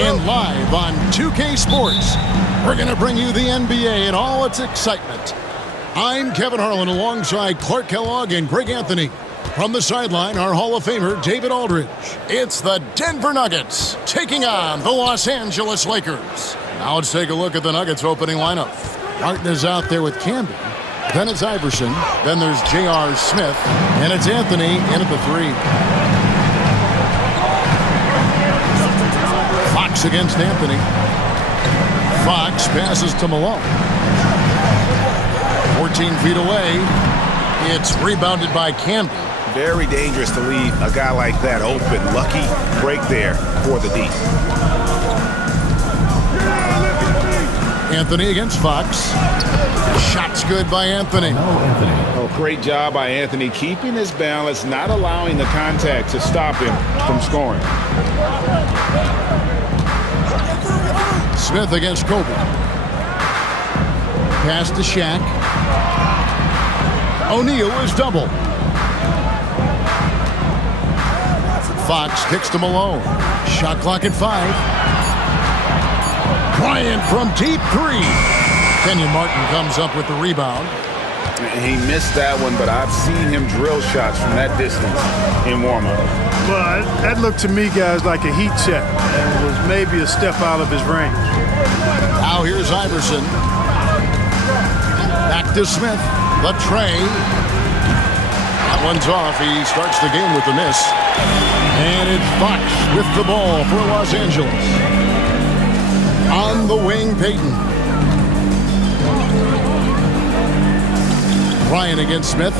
And live on 2K Sports, we're going to bring you the NBA and all its excitement. I'm Kevin Harlan alongside Clark Kellogg and Greg Anthony. From the sideline, our Hall of Famer, David Aldridge. It's the Denver Nuggets taking on the Los Angeles Lakers. Now let's take a look at the Nuggets opening lineup. Martin is out there with Camby. Then it's Iverson. Then there's J.R. Smith. And it's Anthony in at the 3. Fox against Anthony. Fox passes to Malone. 14 feet away. It's rebounded by Camby. Very dangerous to leave a guy like that open. Lucky break there for the D. Anthony against Fox. Shot's good by Anthony. Oh, great job by Anthony keeping his balance, not allowing the contact to stop him from scoring. Smith against Kobe. Pass to Shaq. O'Neal is double. Fox kicks to Malone. Shot clock at 5. Bryant from deep 3. Kenyon Martin comes up with the rebound. He missed that one, but I've seen him drill shots from that distance in warm-up. Well, that looked to me, guys, like a heat check and was maybe a step out of his range. Now here's Iverson. Back to Smith. The tray. That one's off. He starts the game with the miss. And it's Fox with the ball for Los Angeles. On the wing, Payton. Bryant against Smith.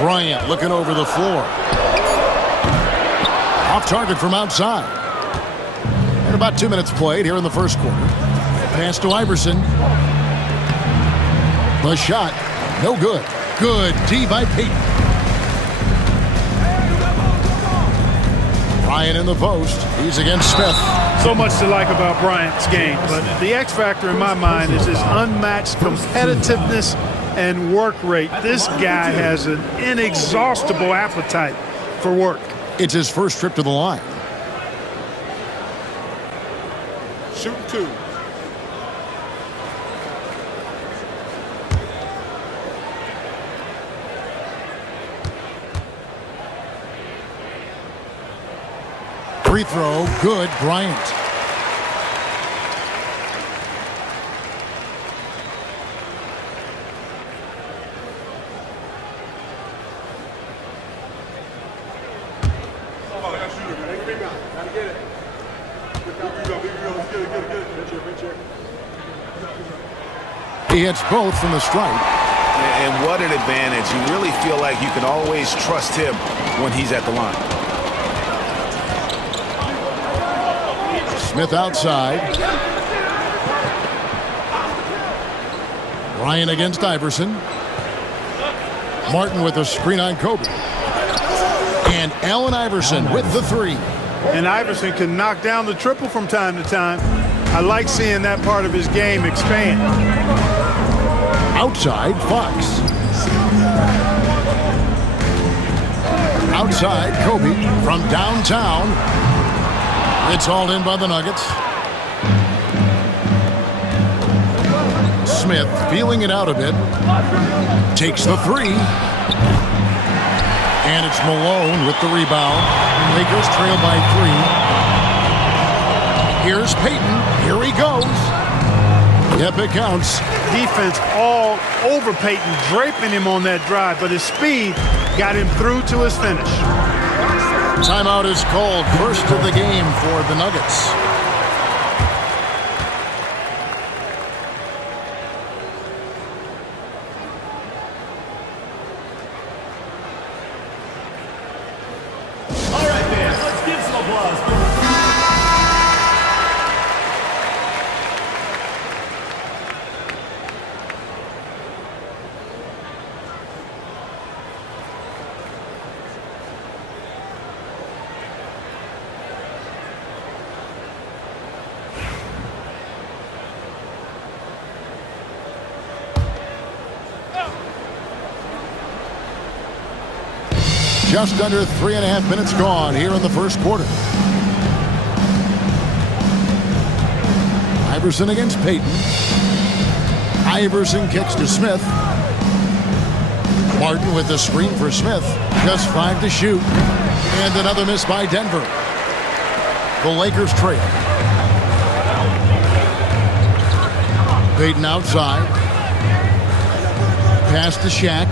Bryant looking over the floor. Off target from outside. And about 2 minutes played here in the first quarter. Pass to Iverson. The shot, no good. Good D by Payton. Bryant in the post. He's against Smith. So much to like about Bryant's game, but the X factor in my mind is his unmatched competitiveness and work rate. This guy has an inexhaustible appetite for work. It's his first trip to the line. Shoot 2. Free throw, good, Bryant. He hits both from the stripe. And what an advantage. You really feel like you can always trust him when he's at the line. Smith outside. Bryant against Iverson. Martin with a screen on Kobe. And Allen Iverson with the 3. And Iverson can knock down the triple from time to time. I like seeing that part of his game expand. Outside, Fox. Outside, Kobe from downtown. It's hauled in by the Nuggets. Smith feeling it out a bit. Takes the 3. And it's Malone with the rebound. Lakers trail by 3. Here's Payton. Here he goes. Yep, it counts. Defense all over Payton, draping him on that drive, but his speed got him through to his finish. Timeout is called. First of the game for the Nuggets. All right, fans, let's give some applause. Just under 3.5 minutes gone here in the first quarter. Iverson against Payton. Iverson kicks to Smith. Martin with the screen for Smith. Just 5 to shoot. And another miss by Denver. The Lakers trail. Payton outside. Pass to Shaq.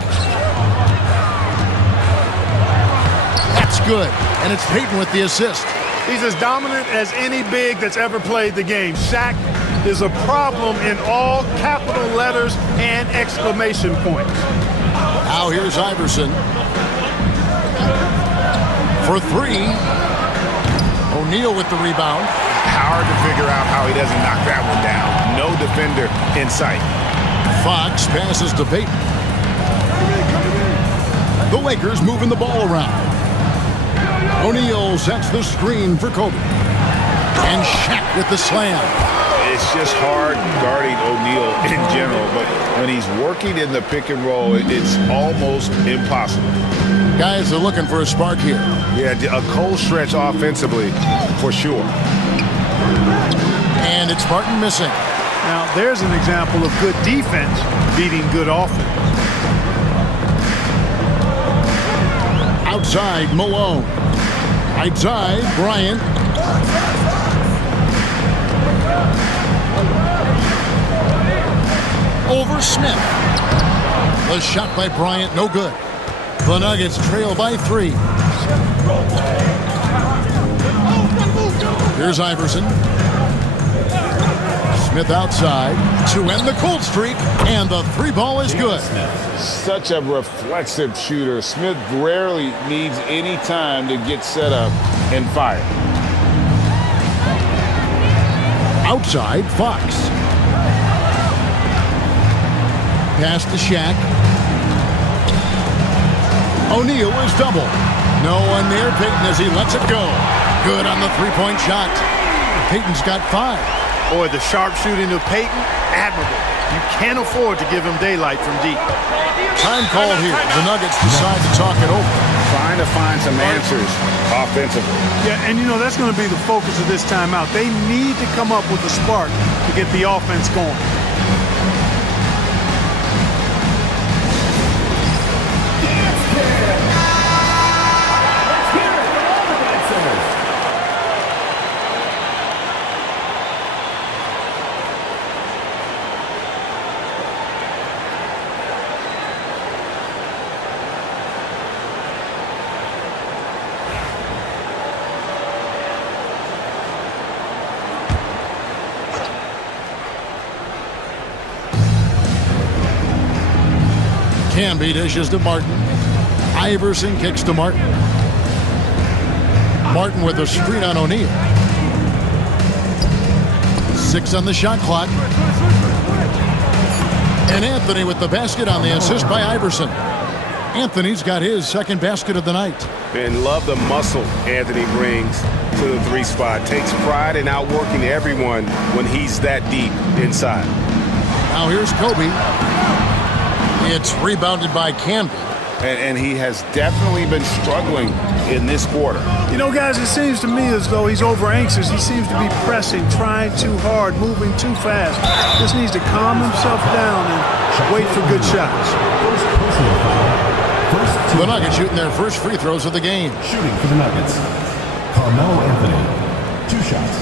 That's good. And it's Payton with the assist. He's as dominant as any big that's ever played the game. Shaq is a problem in all capital letters and exclamation points. Now here's Iverson. For 3. O'Neal with the rebound. Hard to figure out how he doesn't knock that one down. No defender in sight. Fox passes to Payton. The Lakers moving the ball around. O'Neal sets the screen for Kobe. And Shaq with the slam. It's just hard guarding O'Neal in general, but when he's working in the pick and roll, it's almost impossible. Guys are looking for a spark here. Yeah, a cold stretch offensively, for sure. And it's Martin missing. Now, there's an example of good defense beating good offense. Outside, Malone. Outside, Bryant. Over Smith. The shot by Bryant, no good. The Nuggets trail by 3. Here's Iverson. Smith outside to end the cold streak, and the 3 ball is good. Such a reflexive shooter. Smith rarely needs any time to get set up and fire. Outside, Fox. Pass to Shaq. O'Neal is double. No one near Payton as he lets it go. Good on the 3-point shot. Payton's got 5. Boy, the sharp shooting of Payton, admirable. You can't afford to give him daylight from deep. Time call here. The Nuggets decide to talk it over. Trying to find some answers offensively. Yeah, and you know, that's going to be the focus of this timeout. They need to come up with a spark to get the offense going. Camby dishes to Martin. Iverson kicks to Martin. Martin with a screen on O'Neal. 6 on the shot clock. And Anthony with the basket on the assist by Iverson. Anthony's got his second basket of the night. And love the muscle Anthony brings to the 3 spot. Takes pride in outworking everyone when he's that deep inside. Now here's Kobe. It's rebounded by Camby. And he has definitely been struggling in this quarter. You know, guys, it seems to me as though he's over anxious. He seems to be pressing, trying too hard, moving too fast. Just needs to calm himself down and wait for good shots. The Nuggets shooting their first free throws of the game. Shooting for the Nuggets, Carmelo Anthony, 2 shots.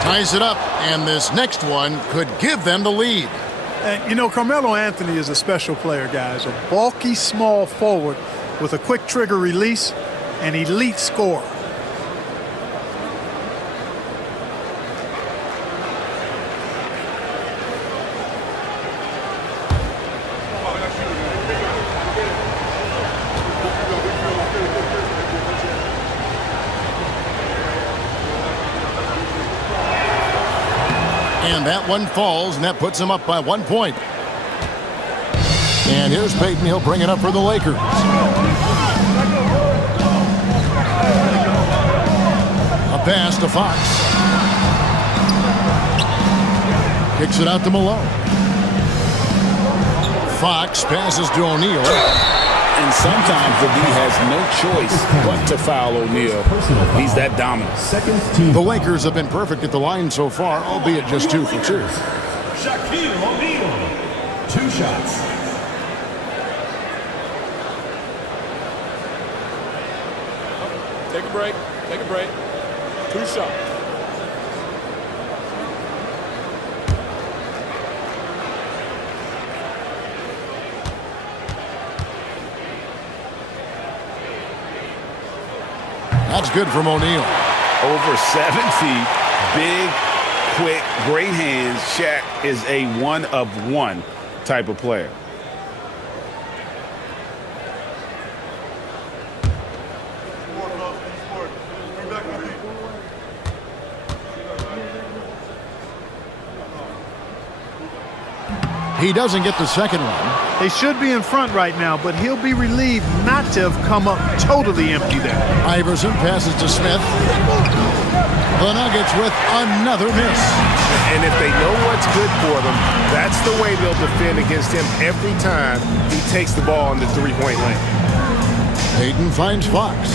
Ties it up, and this next one could give them the lead. And, you know, Carmelo Anthony is a special player, guys. A bulky, small forward with a quick trigger release, an elite scorer. And that one falls, and that puts him up by 1 point. And here's Payton. He'll bring it up for the Lakers. A pass to Fox. Kicks it out to Malone. Fox passes to O'Neal. And sometimes the D has no choice but to foul O'Neal. He's that dominant. Second team. The Lakers have been perfect at the line so far, albeit just 2 for 2. Shaquille O'Neal. 2 shots. Take a break. Take a break. 2 shots. That's good from O'Neal. Over 7 feet, big, quick, great hands. Shaq is a one-of-one type of player. He doesn't get the second one. They should be in front right now, but he'll be relieved not to have come up totally empty there. Iverson passes to Smith. The Nuggets with another miss. And if they know what's good for them, that's the way they'll defend against him every time he takes the ball in the three-point lane. Payton finds Fox.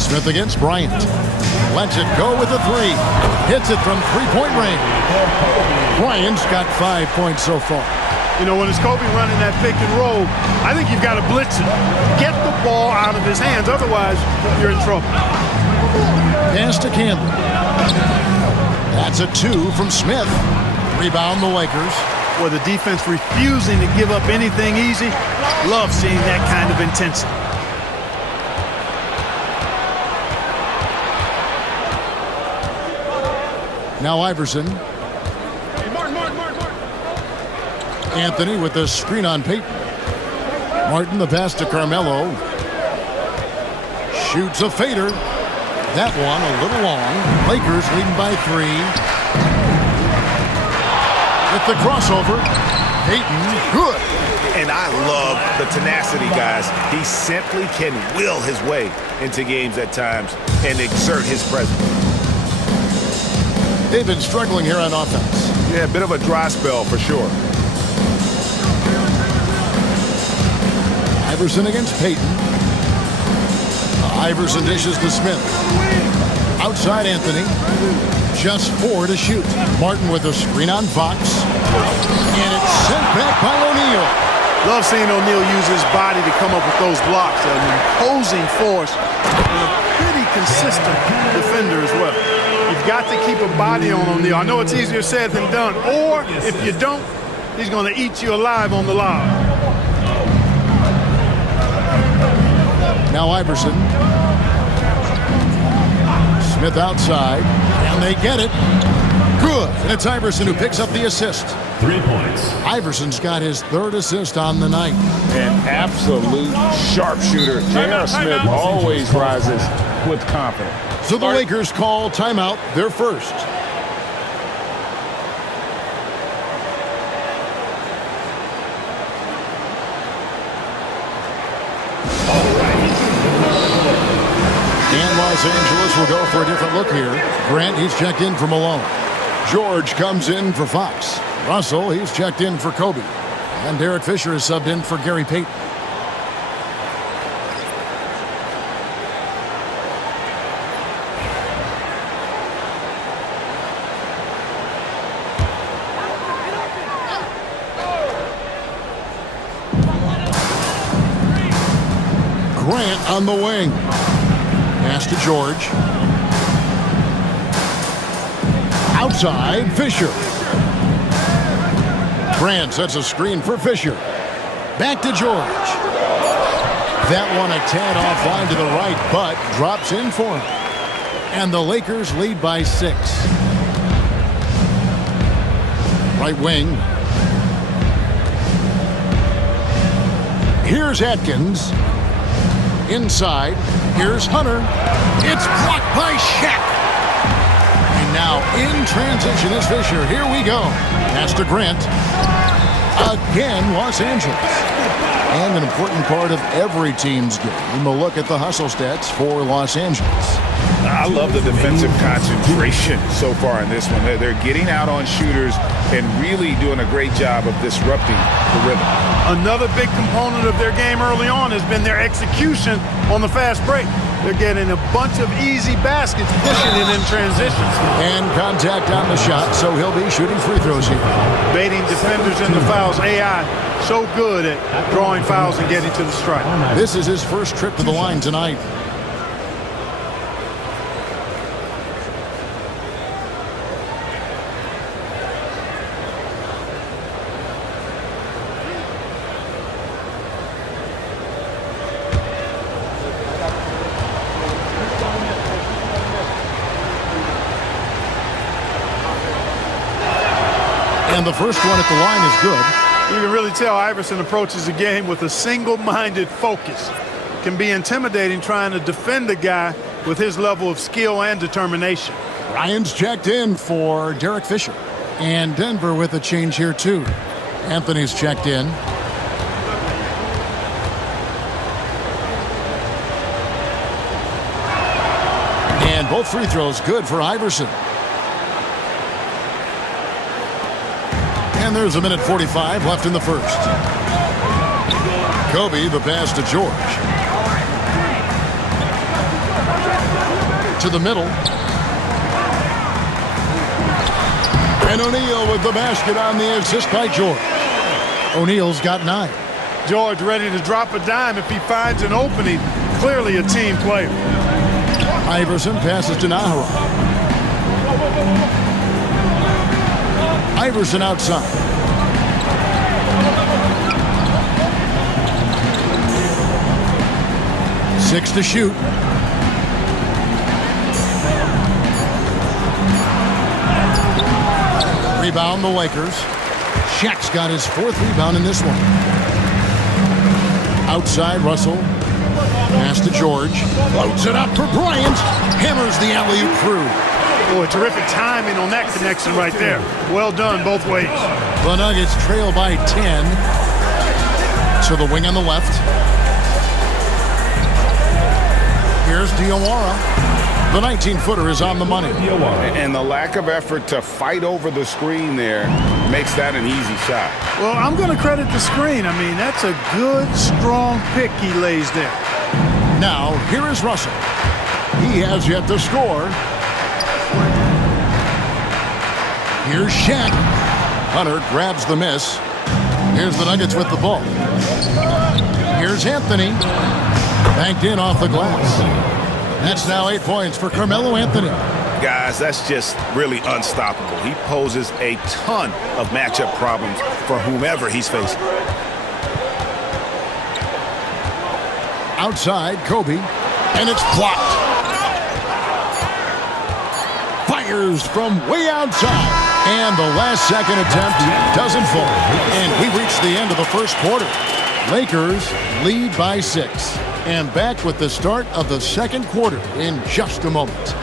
Smith against Bryant. Lets it go with a 3. Hits it from three-point range. Bryant's got 5 points so far. You know, when it's Kobe running that pick and roll, I think you've got to blitz it. Get the ball out of his hands. Otherwise, you're in trouble. Pass to Campbell. That's a 2 from Smith. Rebound the Lakers. With the defense refusing to give up anything easy, love seeing that kind of intensity. Now Iverson. Anthony with the screen on Payton. Martin the pass to Carmelo. Shoots a fader. That one a little long. Lakers leading by 3. With the crossover. Payton, good. And I love the tenacity, guys. He simply can will his way into games at times and exert his presence. They've been struggling here on offense. Yeah, a bit of a dry spell for sure. Iverson against Payton. Iverson dishes to Smith. Outside Anthony. Just 4 to shoot. Martin with a screen on Fox. And it's sent back by O'Neal. Love seeing O'Neal use his body to come up with those blocks. An imposing force and a pretty consistent defender as well. You've got to keep a body on O'Neal. I know it's easier said than done. Or if you don't, he's going to eat you alive on the lob. Now Iverson. Smith outside. And they get it. Good. And it's Iverson who picks up the assist. 3 points. Iverson's got his 3rd assist on the night. An absolute sharpshooter. J.R. Smith always rises with confidence. So the Lakers call timeout, their first. And Los Angeles will go for a different look here. Grant, he's checked in for Malone. George comes in for Fox. Russell, he's checked in for Kobe. And Derek Fisher is subbed in for Gary Payton. Grant on the wing. Pass to George. Outside, Fisher. Grant sets a screen for Fisher. Back to George. That one a tad offline to the right, but drops in for him. And the Lakers lead by 6. Right wing. Here's Atkins. Inside. Here's Hunter. It's blocked by Shaq. now in transition is Fisher. Here we go. Pass to Grant. Again, Los Angeles. And an important part of every team's game. We'll look at the hustle stats for Los Angeles. I love the defensive concentration so far in this one. They're getting out on shooters and really doing a great job of disrupting the rhythm. Another big component of their game early on has been their execution on the fast break. They're getting a bunch of easy baskets, pushing it in transition. And contact on the shot, so he'll be shooting free throws here. Baiting defenders into fouls. AI so good at drawing fouls and getting to the stripe. This is his first trip to the line tonight. And the first one at the line is good. You can really tell Iverson approaches the game with a single-minded focus. It can be intimidating trying to defend a guy with his level of skill and determination. Ryan's checked in for Derek Fisher. And Denver with a change here, too. Anthony's checked in. And both free throws good for Iverson. And there's a minute 45 left in the first. Kobe, the pass to George. To the middle. And O'Neal with the basket on the assist by George. O'Neal's got 9. George ready to drop a dime if he finds an opening. Clearly a team player. Iverson passes to Nahara. Iverson outside. Six to shoot. Rebound the Lakers. Shaq's got his 4th rebound in this one. Outside Russell. Pass to George. Floats it up for Bryant. Hammers the alley-oop through. Boy, terrific timing on that connection right there. Well done both ways. The Nuggets trail by 10. To the wing on the left. Here's Diawara. The 19-footer is on the money. And the lack of effort to fight over the screen there makes that an easy shot. Well, I'm going to credit the screen. I mean, that's a good, strong pick he lays there. Now, here is Russell. He has yet to score. Here's Shaq. Hunter grabs the miss. Here's the Nuggets with the ball. Here's Anthony. Banked in off the glass. That's now 8 points for Carmelo Anthony. Guys, that's just really unstoppable. He poses a ton of matchup problems for whomever he's facing. Outside, Kobe. And it's blocked. Fires from way outside. And the last second attempt doesn't fall. And we reach the end of the first quarter. Lakers lead by 6. And back with the start of the second quarter in just a moment.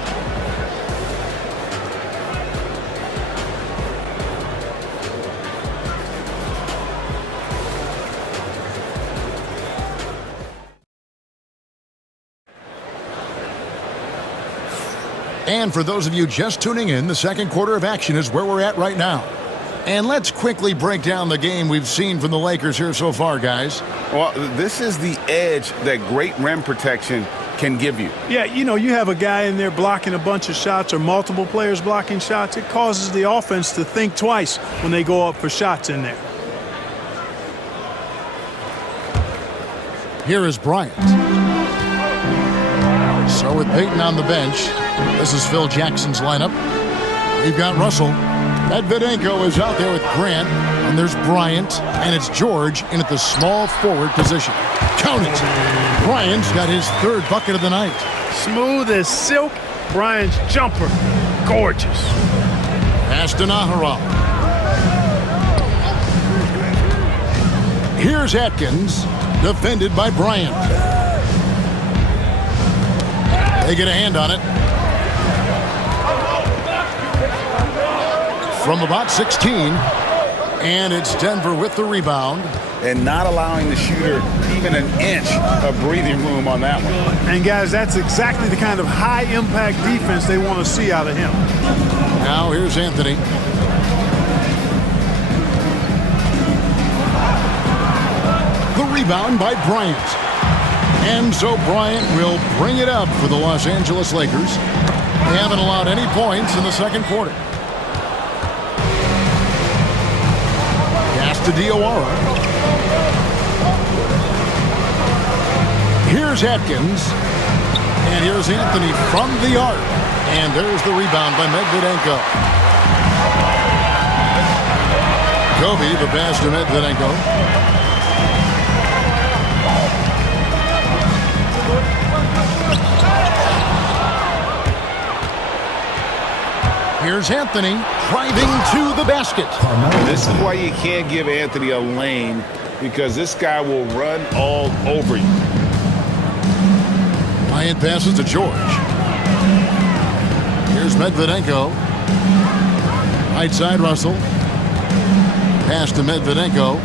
And for those of you just tuning in, the second quarter of action is where we're at right now. And let's quickly break down the game we've seen from the Lakers here so far, guys. Well, this is the edge that great rim protection can give you. Yeah, you know, you have a guy in there blocking a bunch of shots or multiple players blocking shots. It causes the offense to think twice when they go up for shots in there. Here is Bryant. So with Peyton on the bench, this is Phil Jackson's lineup. We've got Russell. Medvedenko is out there with Grant. And there's Bryant. And it's George in at the small forward position. Count it. Bryant's got his 3rd bucket of the night. Smooth as silk. Bryant's jumper. Gorgeous. Pass to Nahara. Here's Atkins. Defended by Bryant. They get a hand on it. from about 16. And it's Denver with the rebound. And not allowing the shooter even an inch of breathing room on that one. And, guys, that's exactly the kind of high-impact defense they want to see out of him. Now here's Anthony. The rebound by Bryant. And so Bryant will bring it up for the Los Angeles Lakers. They haven't allowed any points in the second quarter. Pass to Diawara. Here's Atkins. And here's Anthony from the arc. And there's the rebound by Medvedenko. Kobe, the pass to Medvedenko. Here's Anthony driving to the basket. This is why you can't give Anthony a lane, because this guy will run all over you. Bryant passes to George. Here's Medvedenko. Right side, Russell. Pass to Medvedenko.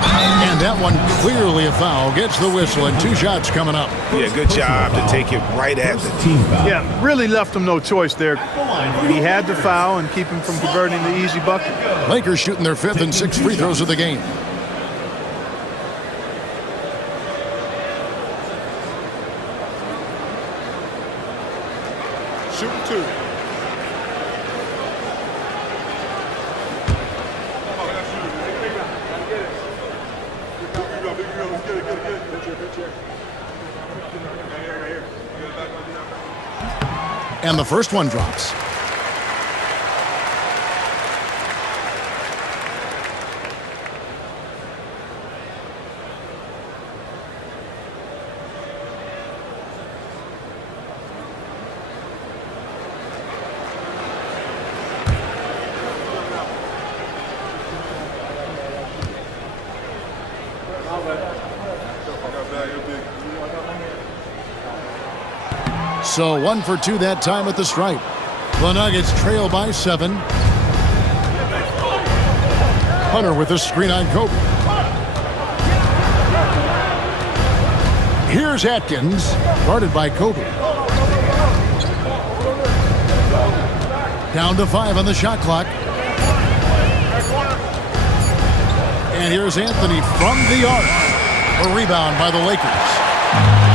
And that one clearly a foul. Gets the whistle, and 2 shots coming up. Yeah, good job to take it right at the Team foul. Yeah, really left him no choice there. He had to foul and keep him from converting the easy bucket. Lakers shooting their 5th and 6th free throws of the game. Shooting 2. And the first one drops. So 1 for 2 that time at the stripe. The Nuggets trail by 7. Hunter with a screen on Kobe. Here's Atkins, guarded by Kobe. Down to 5 on the shot clock. And here's Anthony from the arc. A rebound by the Lakers.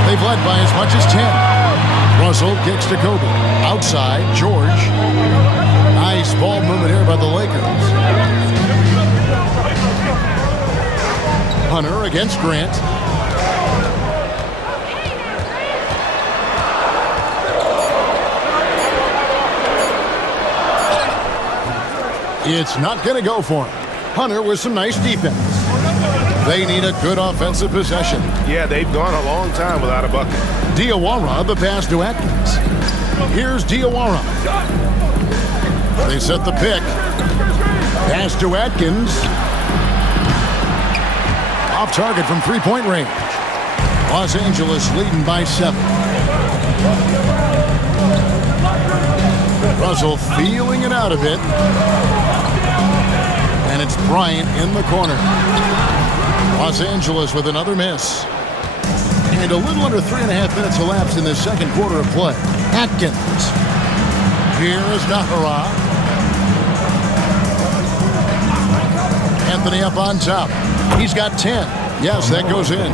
They've led by as much as 10. Russell kicks to Kobe. Outside, George. Nice ball movement here by the Lakers. Hunter against Grant. It's not going to go for him. Hunter with some nice defense. They need a good offensive possession. Yeah, they've gone a long time without a bucket. Diawara, the pass to Atkins. Here's Diawara. They set the pick. Pass to Atkins. Off target from three-point range. Los Angeles leading by 7. Russell feeling it out a bit. And it's Bryant in the corner. Los Angeles with another miss. And a little under 3.5 minutes elapsed in the second quarter of play. Atkins. Here is Nahara. Anthony up on top. He's got 10. Yes, that goes in.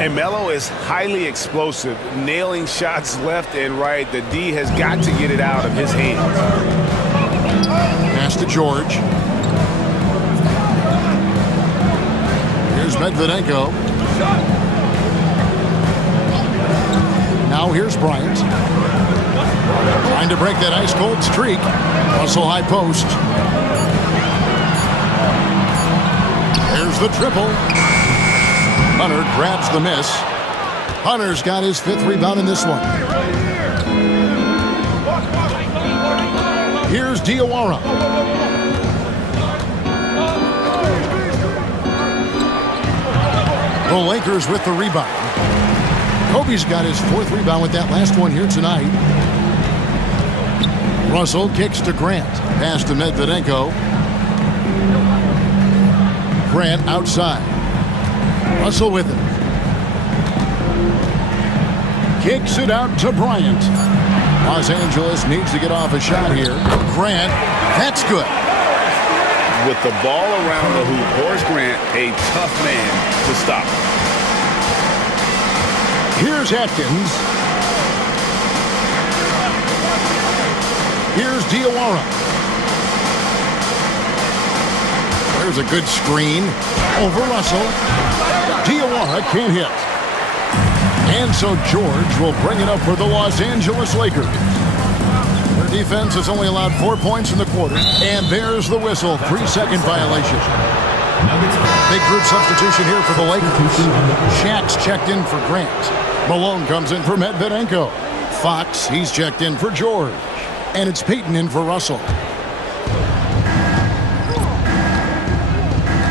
And Melo is highly explosive, nailing shots left and right. The D has got to get it out of his hands. Pass to George. Here's Medvedenko. Now here's Bryant. Trying to break that ice-cold streak. Russell high post. There's the triple. Hunter grabs the miss. Hunter's got his 5th rebound in this one. Here's Diawara. The Lakers with the rebound. Kobe's got his 4th rebound with that last one here tonight. Russell kicks to Grant. Pass to Medvedenko. Grant outside. Russell with it. Kicks it out to Bryant. Los Angeles needs to get off a shot here. Grant, that's good. With the ball around the hoop, Horace Grant, a tough man to stop. Here's Atkins. Here's Diawara. There's a good screen. Over Russell. Diawara can't hit. And so George will bring it up for the Los Angeles Lakers. Their defense has only allowed 4 points in the quarter. And there's the whistle. 3-second violation. Big group substitution here for the Lakers. Shaq's checked in for Grant. Malone comes in for Medvedenko. Fox, he's checked in for George. And it's Payton in for Russell.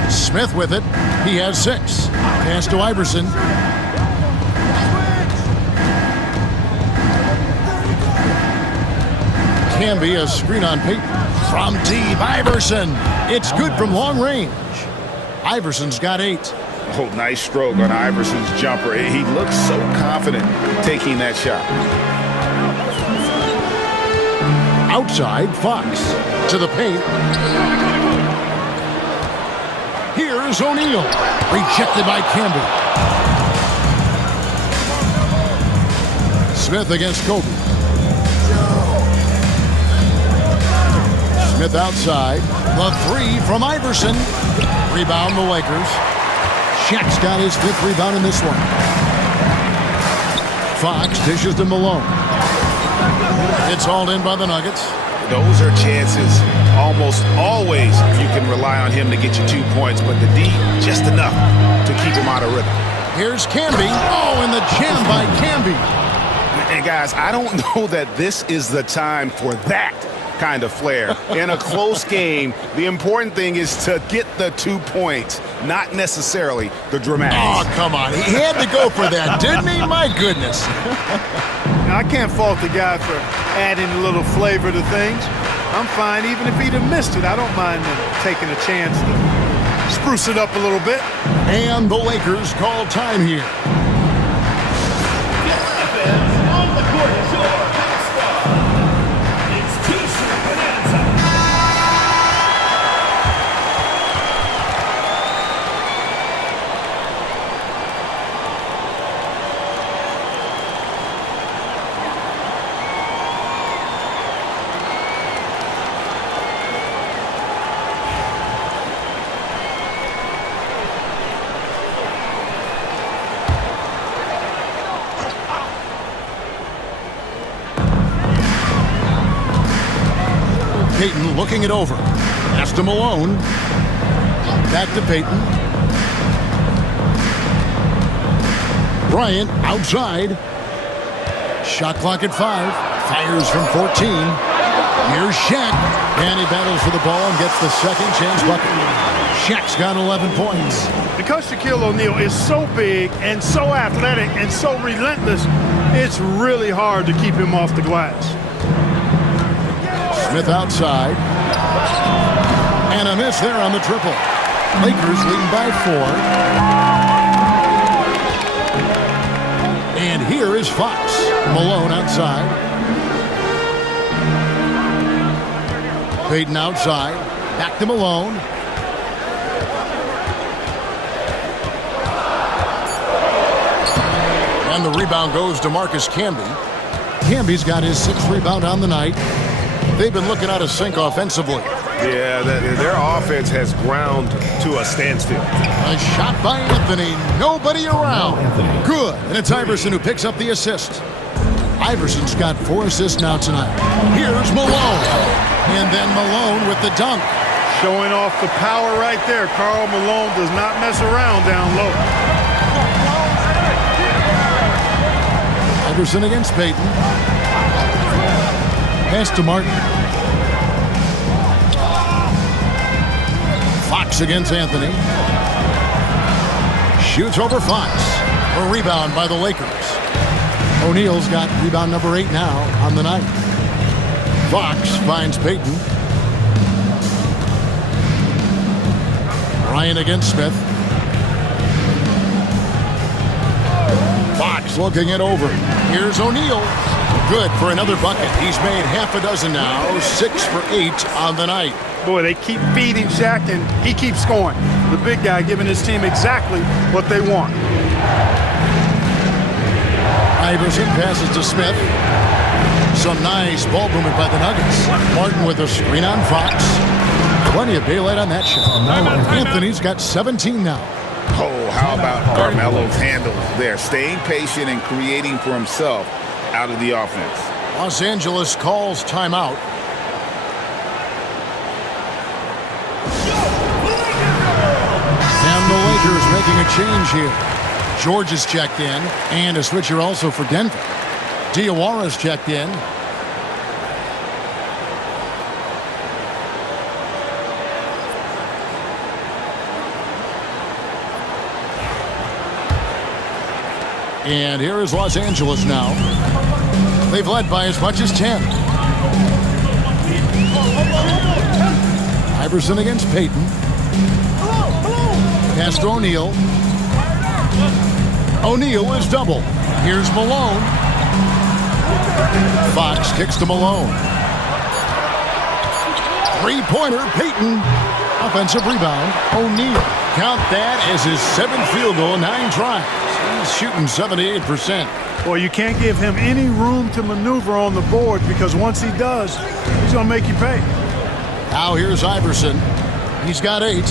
Smith with it. He has 6. Pass to Iverson. Camby, a screen on Payton. From deep, Iverson. It's good from long range. Iverson's got 8. Oh, nice stroke on Iverson's jumper. He looks so confident taking that shot. Outside, Fox to the paint. Here's O'Neal. Rejected by Camby. Smith against Kobe. Smith outside. The 3 from Iverson. Rebound the Lakers. Shaq's got his 5th rebound in this one. Fox dishes to Malone. It's hauled in by the Nuggets. Those are chances almost always you can rely on him to get you 2 points, but the D, just enough to keep him out of rhythm. Here's Camby. Oh, and the jam by Camby. And guys, I don't know that this is the time for that kind of flair. In a close game, the important thing is to get the 2 points, not necessarily the dramatics. Oh, come on. He had to go for that, didn't he? My goodness. I can't fault the guy for adding a little flavor to things. I'm fine even if he'd have missed it. I don't mind taking a chance to spruce it up a little bit. And the Lakers call time here. On the court, your big star. It's T-shirt Bonanza. Payton looking it over. Pass to Malone. Back to Payton. Bryant outside. Shot clock at 5. Fires from 14. Here's Shaq. And he battles for the ball and gets the second chance bucket. Shaq's got 11 points. Because Shaquille O'Neal is so big and so athletic and so relentless, it's really hard to keep him off the glass. Smith outside. And a miss there on the triple. Lakers leading by 4. And here is Fox. Malone outside. Payton outside. Back to Malone. And the rebound goes to Marcus Camby. Camby's got his 6th rebound on the night. They've been looking out of sync offensively. Yeah, their offense has ground to a standstill. A shot by Anthony. Nobody around. Good. And it's Iverson who picks up the assist. Iverson's got 4 assists now tonight. Here's Malone. And then Malone with the dunk. Showing off the power right there. Karl Malone does not mess around down low. Iverson against Payton. Pass to Martin. Fox against Anthony. Shoots over Fox. A rebound by the Lakers. O'Neal's got rebound number 8 now on the night. Fox finds Payton. Bryant against Smith. Fox looking it over. Here's O'Neal. Good for another bucket. He's made half a dozen now. 6 for 8 on the night. Boy, they keep feeding Shaq, and he keeps scoring. The big guy giving his team exactly what they want. Iverson passes to Smith. Some nice ball movement by the Nuggets. Martin with a screen on Fox. Plenty of daylight on that shot. Anthony's got 17 now. Oh, how about Carmelo's handles there? Staying patient and creating for himself out of the offense. Los Angeles calls timeout. And the Lakers making a change here. George is checked in, and a switcher also for Denver. Diawara's checked in. And here is Los Angeles now. They've led by as much as 10. Iverson against Payton. Pass to O'Neal. O'Neal is double. Here's Malone. Fox kicks to Malone. Three-pointer, Payton. Offensive rebound, O'Neal. Count that as his 7th field goal, 9 tries. He's shooting 78%. Well, you can't give him any room to maneuver on the board, because once he does, he's going to make you pay. Now here's Iverson. He's got 8.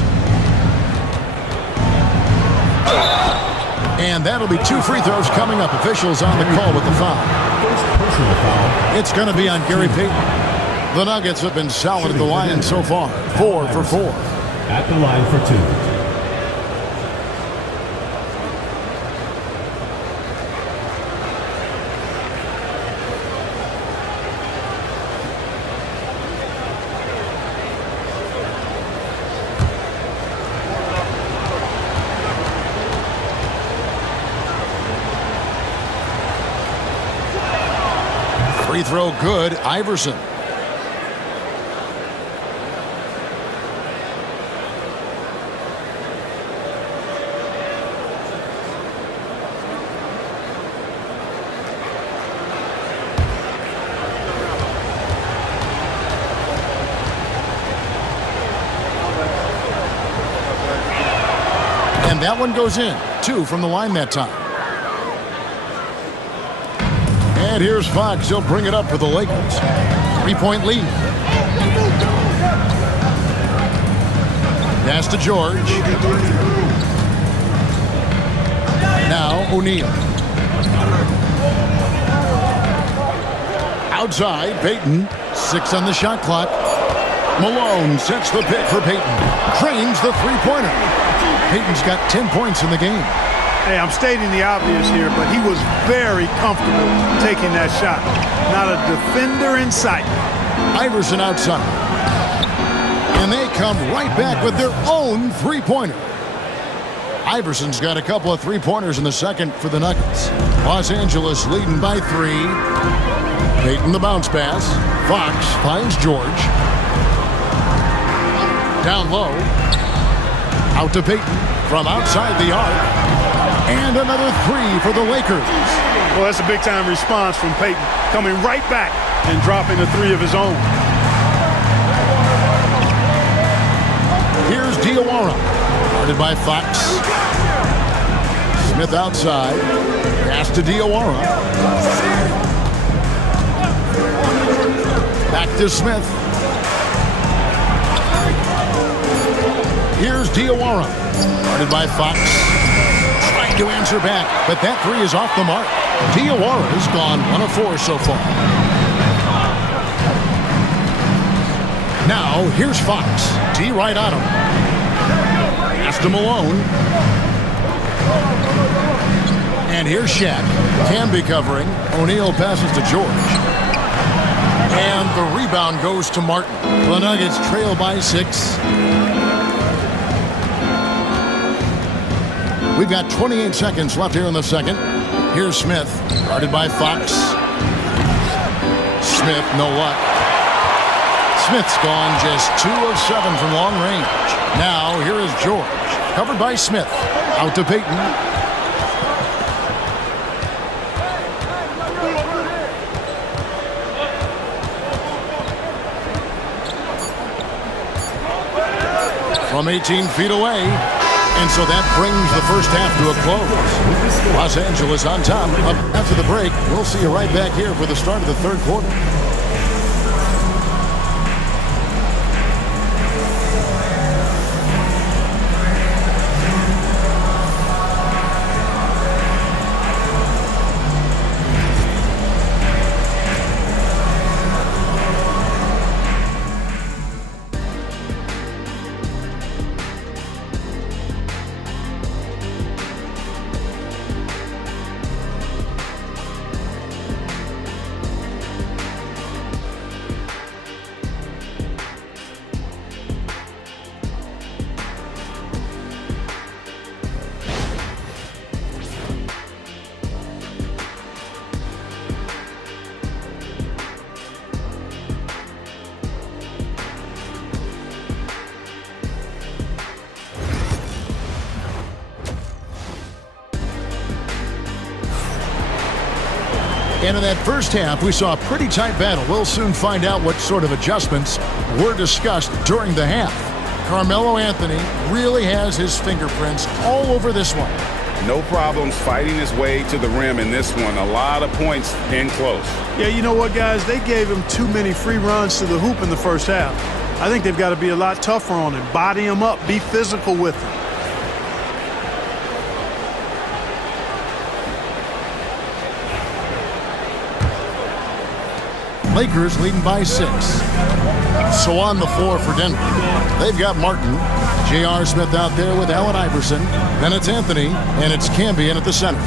And that'll be 2 free throws coming up. Officials on the call with the foul. It's going to be on Gary Payton. The Nuggets have been solid at the line so far. 4 for 4. At the line for 2. Free throw good, Iverson. And that one goes in. 2 from the line that time. And here's Fox. He'll bring it up for the Lakers. 3-point lead. Pass to George. Now O'Neal. Outside, Payton. 6 on the shot clock. Malone sets the pick for Payton. Trains the three-pointer. Payton's got 10 points in the game. Hey, I'm stating the obvious here, but he was very comfortable taking that shot. Not a defender in sight. Iverson outside. And they come right back with their own three-pointer. Iverson's got a couple of three-pointers in the second for the Nuggets. Los Angeles leading by 3. Payton the bounce pass. Fox finds George. Down low. Out to Payton from outside the arc. And another 3 for the Lakers. Well, that's a big-time response from Payton, coming right back and dropping a 3 of his own. Here's Diawara. Guarded by Fox. Smith outside. Pass to Diawara. Back to Smith. Here's Diawara. Guarded by Fox. Trying to answer back, but that 3 is off the mark. Diawara's gone 1 of 4 so far. Now, here's Fox. D right on him. Pass to Malone. And here's Shaq. Camby covering. O'Neal passes to George. And the rebound goes to Martin. The Nuggets trail by 6. We've got 28 seconds left here in the second. Here's Smith, guarded by Fox. Smith, no luck. Smith's gone just 2 of 7 from long range. Now here is George. Covered by Smith. Out to Payton. From 18 feet away. And so that brings the first half to a close. Los Angeles on top. Up after the break, we'll see you right back here for the start of the third quarter. And in that first half, we saw a pretty tight battle. We'll soon find out what sort of adjustments were discussed during the half. Carmelo Anthony really has his fingerprints all over this one. No problems fighting his way to the rim in this one. A lot of points in close. Yeah, you know what, guys? They gave him too many free runs to the hoop in the first half. I think they've got to be a lot tougher on him. Body him up. Be physical with him. Lakers leading by 6. So on the floor for Denver, they've got Martin, J.R. Smith out there with Allen Iverson. Then it's Anthony, and it's Camby in at the center.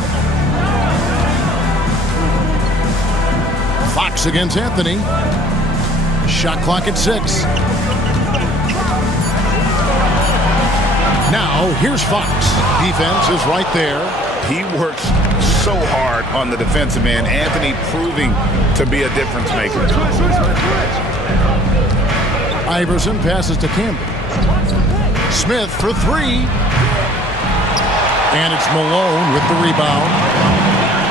Fox against Anthony. Shot clock at 6. Now, here's Fox. Defense is right there. He works so hard on the defensive end. Anthony proving to be a difference maker. Iverson passes to Campbell. Smith for 3. And it's Malone with the rebound.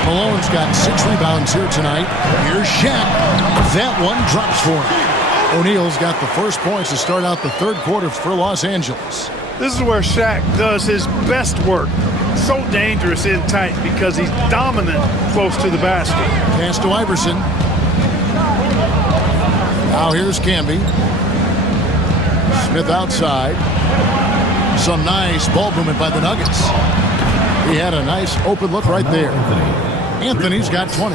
Malone's got 6 rebounds here tonight. Here's Shaq. That one drops for him. O'Neal's got the first points to start out the third quarter for Los Angeles. This is where Shaq does his best work. So dangerous in tight because he's dominant close to the basket. Pass to Iverson. Now here's Camby. Smith outside. Some nice ball movement by the Nuggets. He had a nice open look right there. Anthony's got 20.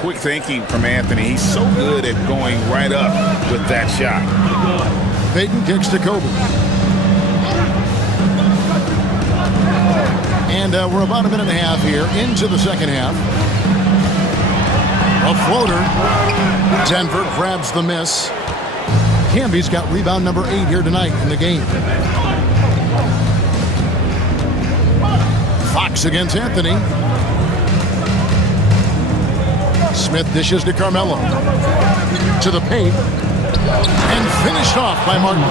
Quick thinking from Anthony. He's so good at going right up with that shot. Payton kicks to Kobe. And we're about a minute and a half here into the second half. A floater. Denver grabs the miss. Camby's got rebound number 8 here tonight in the game. Fox against Anthony. Smith dishes to Carmelo. To the paint. And finished off by Martin.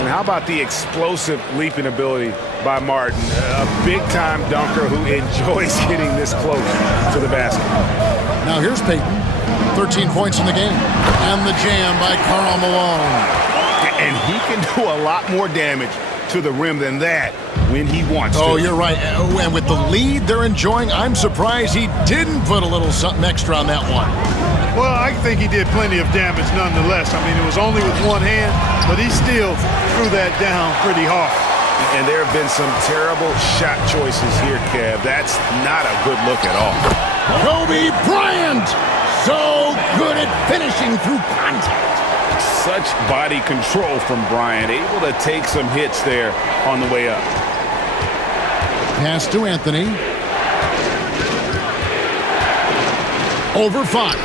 And how about the explosive leaping ability by Martin? A big-time dunker who enjoys hitting this close to the basket. Now here's Payton. 13 points in the game. And the jam by Karl Malone. And he can do a lot more damage to the rim than that when he wants to. Oh, you're right. And with the lead they're enjoying, I'm surprised he didn't put a little something extra on that one. Well, I think he did plenty of damage nonetheless. I mean, it was only with one hand, but he still threw that down pretty hard. And there have been some terrible shot choices here, Kev. That's not a good look at all. Kobebryant, so good at finishing through contact. Such body control from Bryant, able to take some hits there on the way up. Pass to Anthony. Over Fox.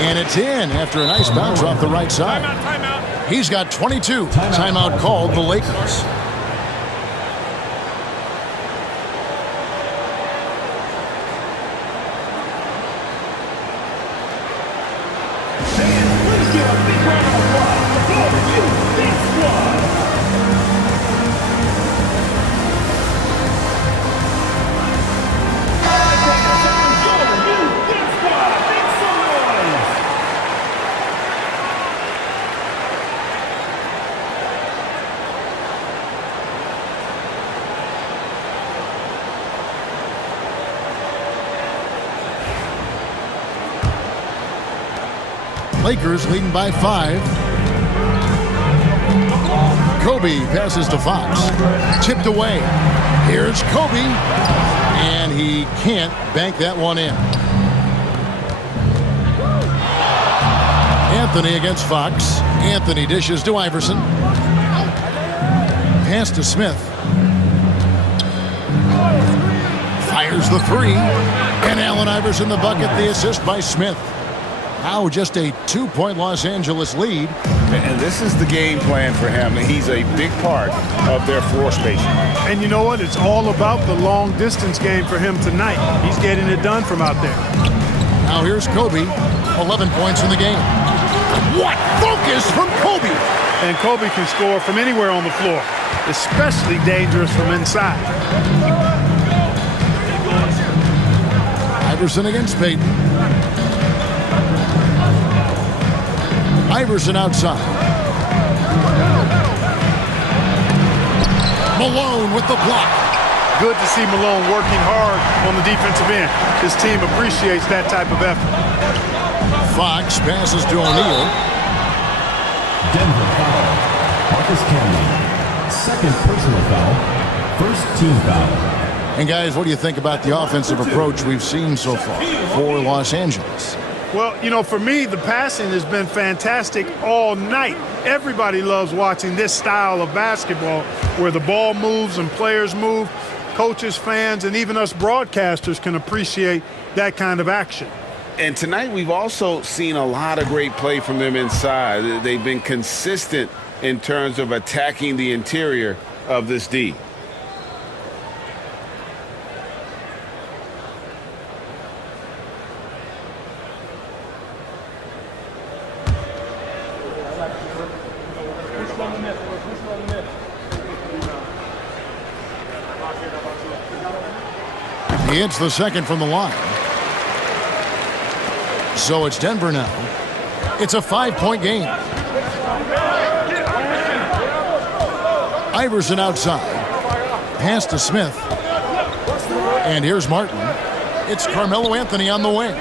And it's in after a nice bounce off the right side. Timeout. He's got 22. Timeout called the Lakers. Please give a big round of applause Lakers leading by 5. Kobe passes to Fox. Tipped away. Here's Kobe. And he can't bank that one in. Anthony against Fox. Anthony dishes to Iverson. Pass to Smith. Fires the 3. And Allen Iverson the bucket. The assist by Smith. Now just a 2-point Los Angeles lead. And this is the game plan for him. He's a big part of their floor spacing. And you know what? It's all about the long distance game for him tonight. He's getting it done from out there. Now here's Kobe. 11 points in the game. What focus from Kobe! And Kobe can score from anywhere on the floor, especially dangerous from inside. Iverson against Payton. Iverson outside. Malone with the block. Good to see Malone working hard on the defensive end. His team appreciates that type of effort. Fox passes to O'Neal. Denver foul. Marcus Camby. Second personal foul. First team foul. And guys, what do you think about the offensive approach we've seen so far for Los Angeles? Well, you know, for me, the passing has been fantastic all night. Everybody loves watching this style of basketball where the ball moves and players move. Coaches, fans, and even us broadcasters can appreciate that kind of action. And tonight we've also seen a lot of great play from them inside. They've been consistent in terms of attacking the interior of this D. He hits the second from the line. So it's Denver now. It's a 5-point game. Iverson outside. Pass to Smith. And here's Martin. It's Carmelo Anthony on the wing.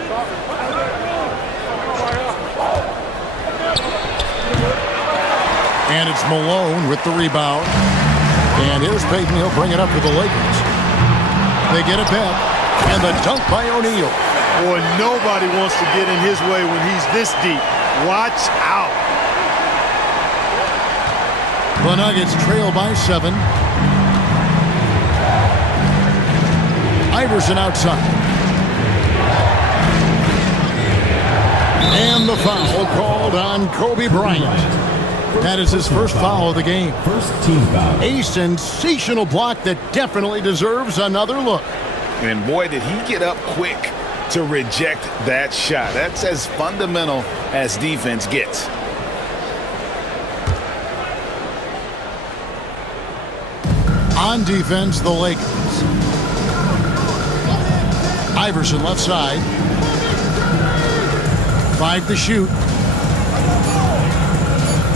And it's Malone with the rebound. And here's Payton. He'll bring it up to the Lakers. They get it back. And the dunk by O'Neal. Boy, nobody wants to get in his way when he's this deep. Watch out. The Nuggets trail by 7. Iverson outside. And the foul called on Kobe Bryant. That is his first foul of the game. First team foul. A sensational block that definitely deserves another look. And boy, did he get up quick to reject that shot. That's as fundamental as defense gets. On defense, the Lakers. Iverson left side. 5 to shoot.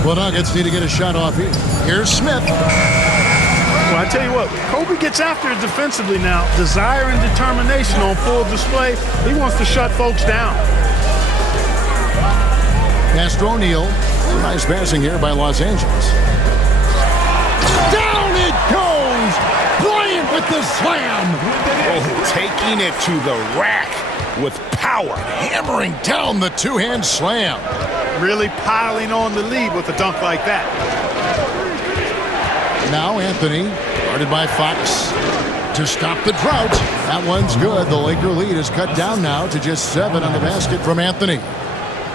The Nuggets need to get a shot off here. Here's Smith. Well, I tell you what, Kobe gets after it defensively now. Desire and determination on full display. He wants to shut folks down. Pass to O'Neal. Nice passing here by Los Angeles. Down it goes! Bryant with the slam! Oh, taking it to the rack with power. Hammering down the two-hand slam. Really piling on the lead with a dunk like that. Now Anthony, guarded by Fox, to stop the drought. That one's good. The Laker lead is cut down now to just 7 on the basket from Anthony.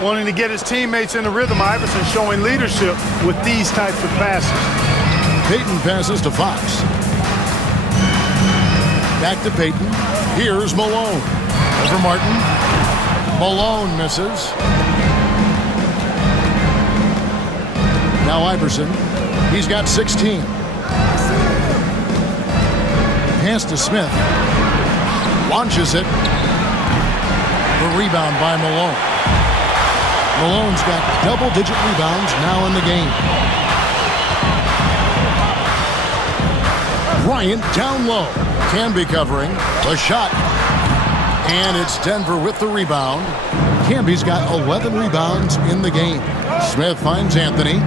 Wanting to get his teammates in a rhythm, Iverson showing leadership with these types of passes. Payton passes to Fox. Back to Payton. Here's Malone. Over Martin. Malone misses. Now Iverson. He's got 16. Pass to Smith. Launches it. The rebound by Malone. Malone's got double-digit rebounds now in the game. Bryant down low. Can be covering. The shot. And it's Denver with the rebound. Camby's got 11 rebounds in the game. Smith finds Anthony.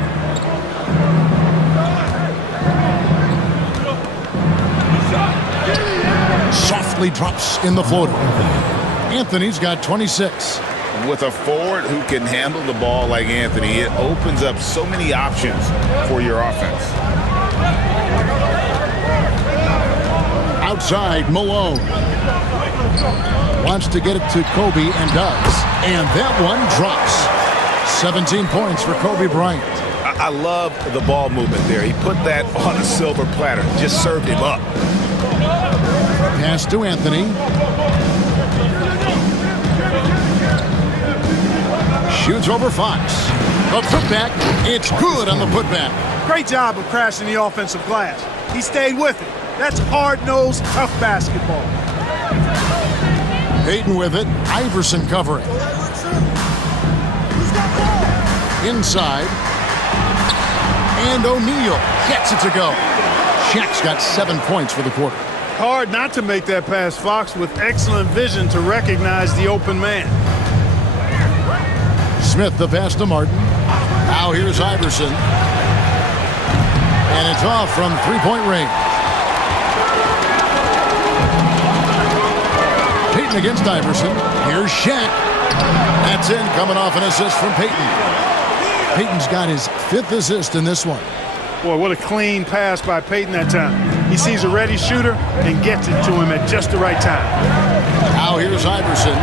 Softly drops in the floater. Anthony's got 26. With a forward who can handle the ball like Anthony, it opens up so many options for your offense. Outside, Malone. Wants to get it to Kobe and does. And that one drops. 17 points for Kobe Bryant. I love the ball movement there. He put that on a silver platter, just served him up. Pass to Anthony. Shoots over Fox. A putback. It's good on the putback. Great job of crashing the offensive glass. He stayed with it. That's hard-nosed, tough basketball. Payton with it. Iverson covering. Inside. And O'Neal gets it to go. Shaq's got 7 points for the quarter. Hard not to make that pass, Fox, with excellent vision to recognize the open man. Smith the pass to Martin. Now here's Iverson. And it's off from three-point range. Payton against Iverson. Here's Shaq. That's in, coming off an assist from Payton. Payton's got his 5th assist in this one. Boy, what a clean pass by Payton that time. He sees a ready shooter and gets it to him at just the right time. Now here's Iverson.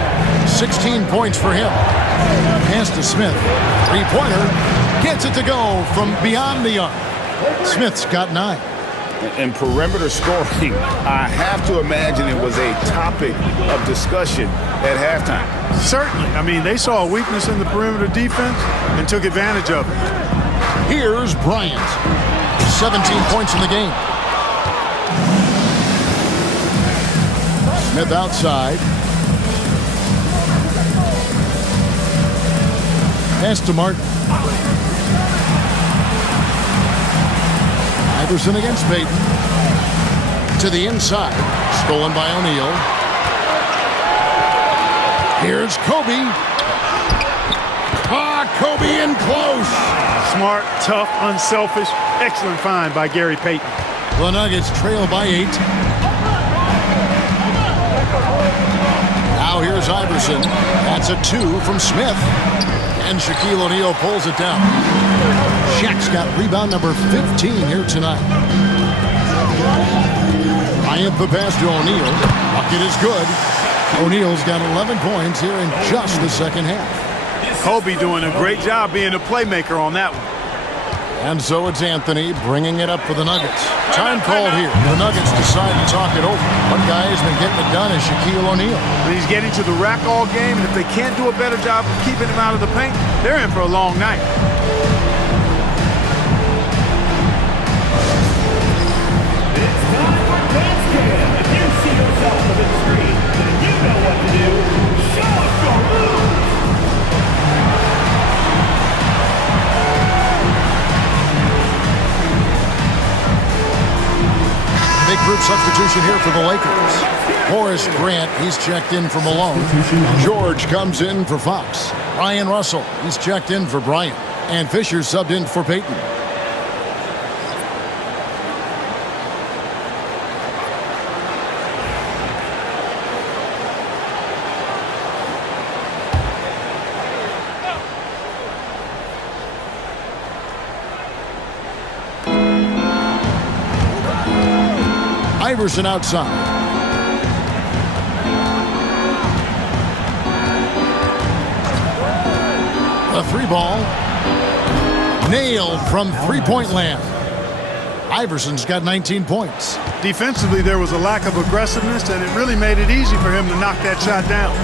16 points for him. Pass to Smith. Three-pointer. Gets it to go from beyond the arc. Smith's got 9. And perimeter scoring, I have to imagine it was a topic of discussion at halftime. Certainly. I mean, they saw a weakness in the perimeter defense and took advantage of it. Here's Bryant. 17 points in the game. Smith outside. Pass to Martin. Iverson against Payton. To the inside. Stolen by O'Neal. Here's Kobe. Kobe in close. Smart, tough, unselfish. Excellent find by Gary Payton. The Nuggets trail by 8. Now here's Iverson. That's a 2 from Smith. And Shaquille O'Neal pulls it down. Shaq's got rebound number 15 here tonight. Bryant the pass to O'Neal. Bucket is good. O'Neal's got 11 points here in just the second half. Kobe doing a great job being a playmaker on that one. And so it's Anthony bringing it up for the Nuggets. Time called here. The Nuggets decide to talk it over. One guy has been getting it done is Shaquille O'Neal. He's getting to the rack all game, and if they can't do a better job of keeping him out of the paint, they're in for a long night. It's time for Dance Cam. If you see yourself on the screen, then you know what to do. Show us your moves. Big group substitution here for the Lakers. Horace Grant, he's checked in for Malone. George comes in for Fox. Ryan Russell, he's checked in for Bryant. And Fisher subbed in for Payton. Iverson outside. A 3-ball. Nailed from three-point land. Iverson's got 19 points. Defensively, there was a lack of aggressiveness, and it really made it easy for him to knock that shot down.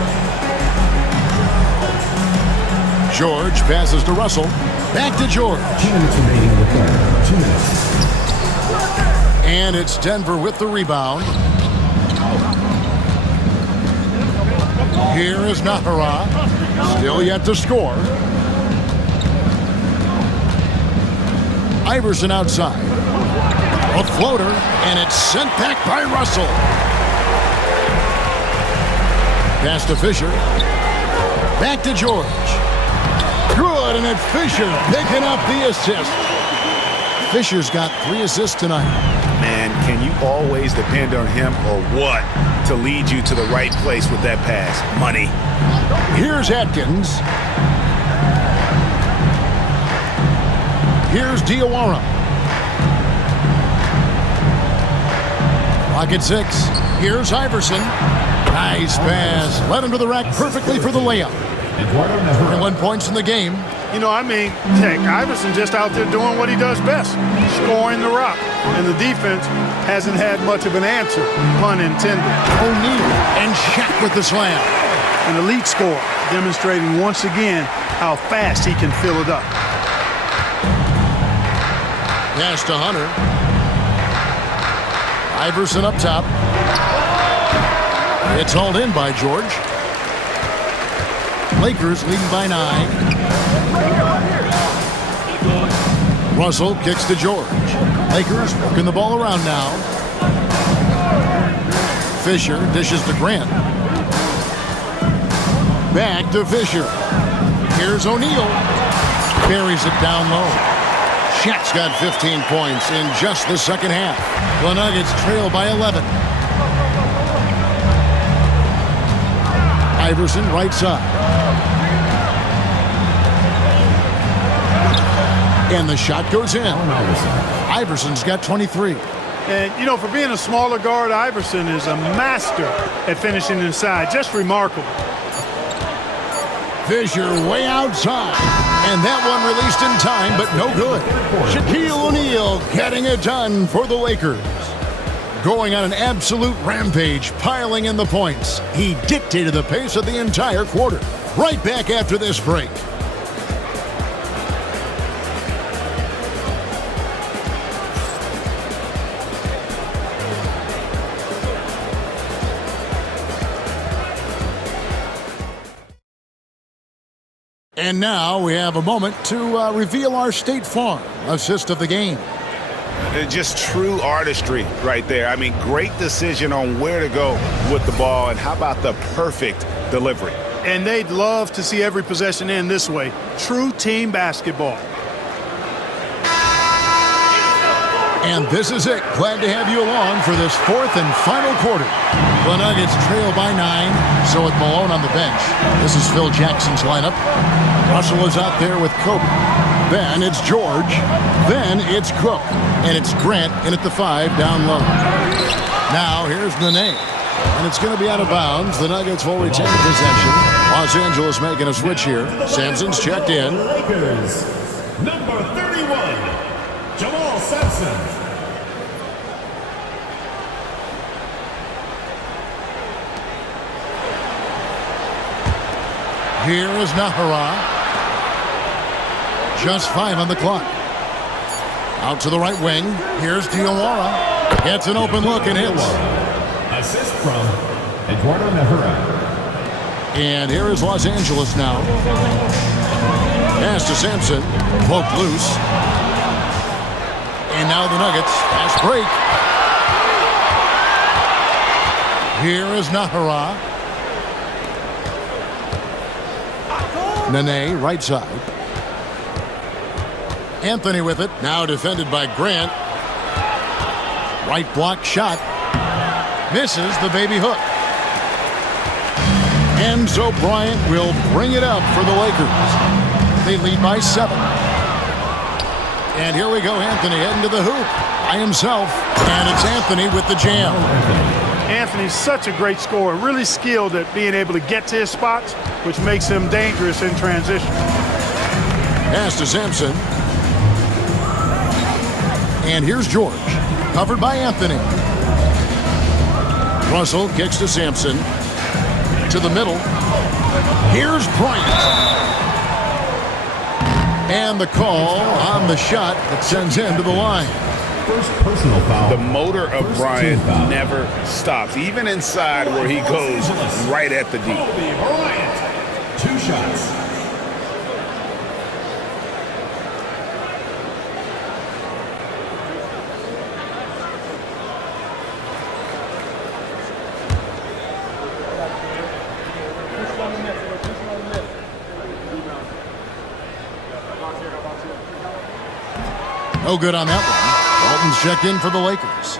George passes to Russell. Back to George. 2 minutes remaining in the third. 2 minutes. And it's Denver with the rebound. Here is Nahara. Still yet to score. Iverson outside. A floater, and it's sent back by Russell. Pass to Fisher. Back to George. Good, and it's Fisher picking up the assist. Fisher's got 3 assists tonight. Man, can you always depend on him or what to lead you to the right place with that pass? Money. Here's Atkins. Here's Diawara. Clock at 6. Here's Iverson. Nice pass. Led him to the rack perfectly for the layup. 21 points in the game. You know, I mean, heck, Iverson just out there doing what he does best, scoring the rock. And the defense hasn't had much of an answer, pun intended. O'Neal and Shaq with the slam. An elite score, demonstrating once again how fast he can fill it up. Pass to Hunter. Iverson up top. It's hauled in by George. Lakers leading by 9. Russell kicks to George. Lakers working the ball around now. Fisher dishes to Grant. Back to Fisher. Here's O'Neal. Buries it down low. Shaq's got 15 points in just the second half. The Nuggets trail by 11. Iverson right side. And the shot goes in. Iverson's got 23. And, you know, for being a smaller guard, Iverson is a master at finishing inside. Just remarkable. Fisher way outside. And that one released in time, but no good. Shaquille O'Neal getting it done for the Lakers. Going on an absolute rampage, piling in the points. He dictated the pace of the entire quarter. Right back after this break. And now we have a moment to reveal our State Farm assist of the game. Just true artistry right there. I mean, great decision on where to go with the ball, and how about the perfect delivery? And they'd love to see every possession end this way. True team basketball. And this is it. Glad to have you along for this 4th and final quarter. The Nuggets trail by 9, so with Malone on the bench. This is Phil Jackson's lineup. Russell is out there with Kobe. Then it's George. Then it's Cook. And it's Grant in at the 5 down low. Now here's Nene. And it's going to be out of bounds. The Nuggets will retain possession. Los Angeles making a switch here. Sampson's checked in. Lakers, number 31, Jamal Sampson. Here is Nahara. Just 5 on the clock. Out to the right wing. Here's Diawara. Gets an open look and hits. Assist from Eduardo Nahara. And here is Los Angeles now. Pass to Sampson. Poked loose. And now the Nuggets. Fast break. Here is Nahara. Nene, right side. Anthony with it. Now defended by Grant. Right block shot. Misses the baby hook. And so Bryant will bring it up for the Lakers. They lead by 7. And here we go, Anthony heading to the hoop by himself. And it's Anthony with the jam. Anthony's such a great scorer, really skilled at being able to get to his spots, which makes him dangerous in transition. Pass to Sampson. And here's George, covered by Anthony. Russell kicks to Sampson. To the middle. Here's Bryant. And the call on the shot that sends him to the line. First personal foul. The motor of Bryant never stops, even inside where he goes right at the deep. Bryant, 2 shots. No good on that one. Walton's checked in for the Lakers.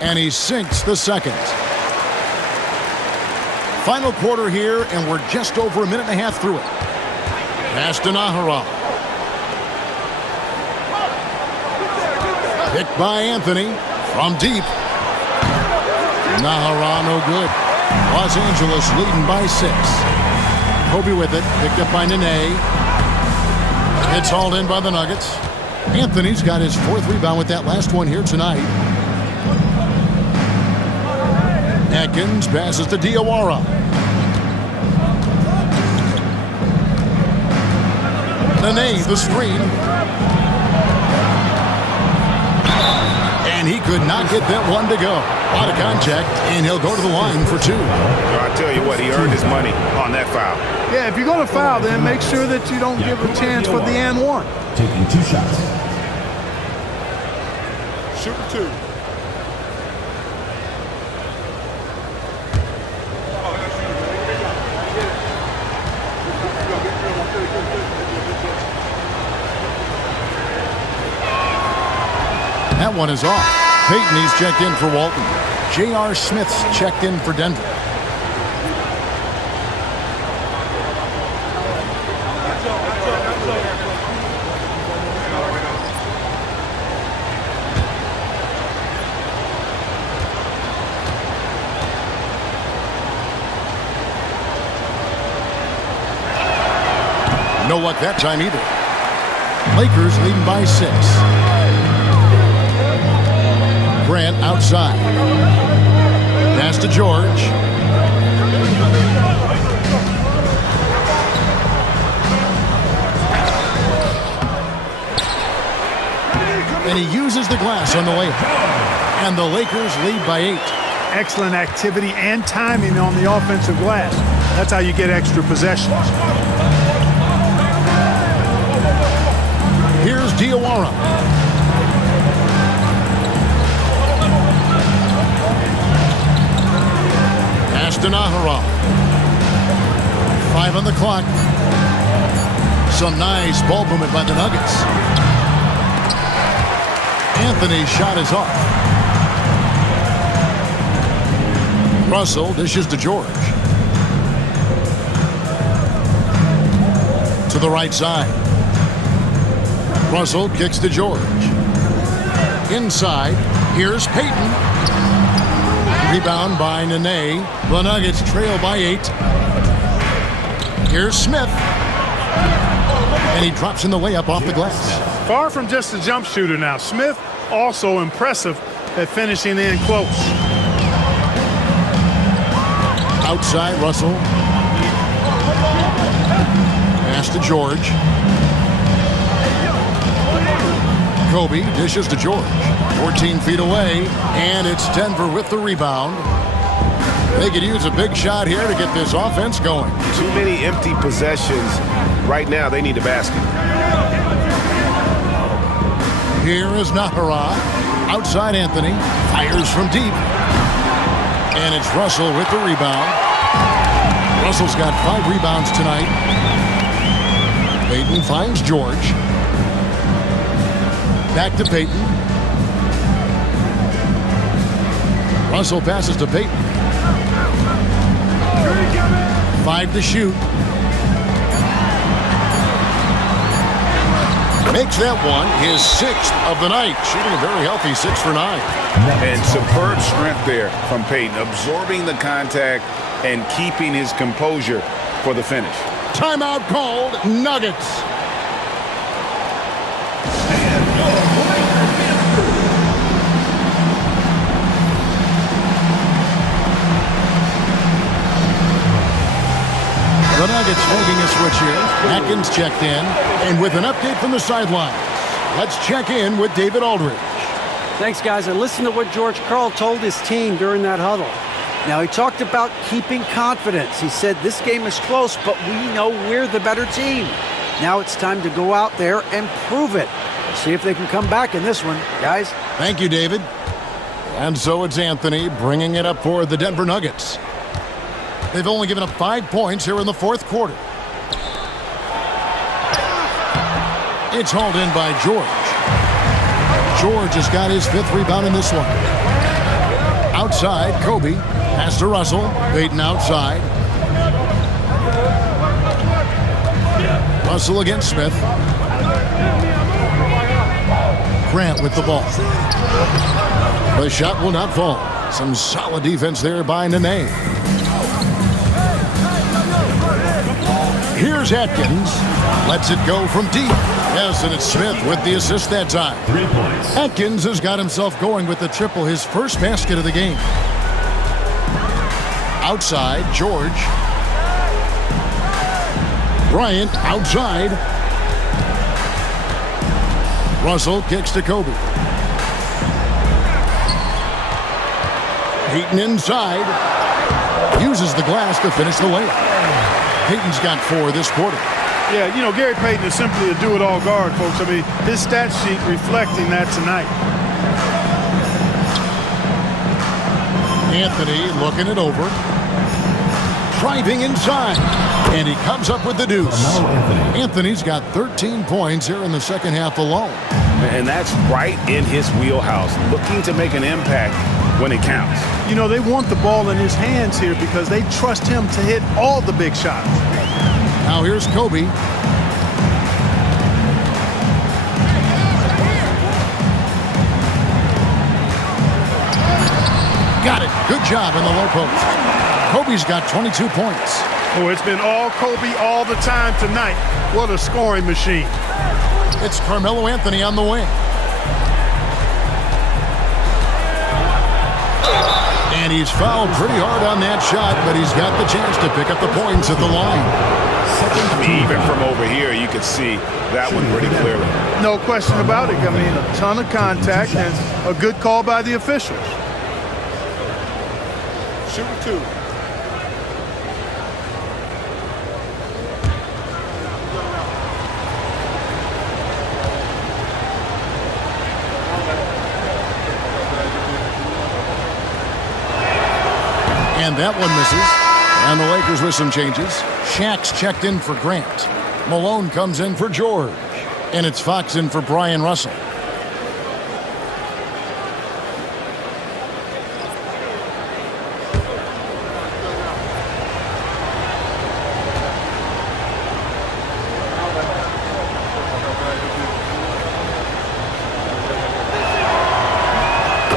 And he sinks the second. Final quarter here, and we're just over a minute and a half through it. Pass to Nahara. Picked by Anthony from deep. Nahara no good. Los Angeles leading by 6. Kobe with it, picked up by Nene. It's hauled in by the Nuggets. Anthony's got his 4th rebound with that last one here tonight. Atkins passes to Diawara. Nene, the screen. And he could not get that one to go. A lot of contact, and he'll go to the line for 2. I tell you what, he earned his money on that foul. Yeah, if you're going to foul, then make sure that you don't give a chance for the and one. Taking 2 shots. Shoot 2. That one is off. Peyton, he's checked in for Walton. J.R. Smith's checked in for Denver. No luck that time either. Lakers leading by 6. Grant outside. Pass to George. And he uses the glass on the layup. And the Lakers lead by 8. Excellent activity and timing on the offensive glass. That's how you get extra possessions. Here's Diawara. Pass to Nahara. 5 on the clock. Some nice ball movement by the Nuggets. Anthony's shot is off. Russell dishes to George. To the right side. Russell kicks to George. Inside, here's Peyton. Rebound by Nene. The Nuggets trail by 8. Here's Smith. And he drops in the layup off the glass. Far from just a jump shooter now. Smith also impressive at finishing in close. Outside, Russell. Pass to George. Kobe dishes to George. 14 feet away, and it's Denver with the rebound. They could use a big shot here to get this offense going. Too many empty possessions. Right now, they need a basket. Here is Nahara. Outside Anthony. Fires from deep. And it's Russell with the rebound. Russell's got 5 rebounds tonight. Peyton finds George. Back to Peyton. Russell passes to Peyton. 5 to shoot. Makes that one his 6th of the night. Shooting a very healthy 6 for 9. And superb strength there from Peyton, absorbing the contact and keeping his composure for the finish. Timeout called, Nuggets. The Nuggets making a switch here. Atkins checked in. And with an update from the sidelines, let's check in with David Aldridge. Thanks, guys. And listen to what George Karl told his team during that huddle. Now, he talked about keeping confidence. He said, this game is close, but we know we're the better team. Now it's time to go out there and prove it. See if they can come back in this one, guys. Thank you, David. And so it's Anthony bringing it up for the Denver Nuggets. They've only given up 5 points here in the fourth quarter. It's hauled in by George. George has got his 5th rebound in this one. Outside, Kobe. Pass to Russell. Payton outside. Russell against Smith. Grant with the ball. The shot will not fall. Some solid defense there by Nene. Here's Atkins. Lets it go from deep. Yes, and it's Smith with the assist that time. 3 points. Atkins has got himself going with the triple, his first basket of the game. Outside, George. Bryant outside. Russell kicks to Kobe. Payton inside. Uses the glass to finish the layup. Payton's got 4 this quarter. Yeah, you know, Gary Payton is simply a do-it-all guard, folks. I mean, his stat sheet reflecting that tonight. Anthony looking it over. Driving inside. And he comes up with the deuce. Anthony's got 13 points here in the second half alone. And that's right in his wheelhouse, looking to make an impact when it counts. You know, they want the ball in his hands here because they trust him to hit all the big shots. Now here's Kobe. Got it. Good job in the low post. Kobe's got 22 points. Oh, it's been all Kobe all the time tonight. What a scoring machine. It's Carmelo Anthony on the wing. And he's fouled pretty hard on that shot, but he's got the chance to pick up the points at the line. Even from over here, you could see that one pretty clearly. No question about it. I mean, a ton of contact and a good call by the officials. Shooting 2. And that one misses. And the Lakers with some changes. Shaq's checked in for Grant. Malone comes in for George. And it's Fox in for Brian Russell.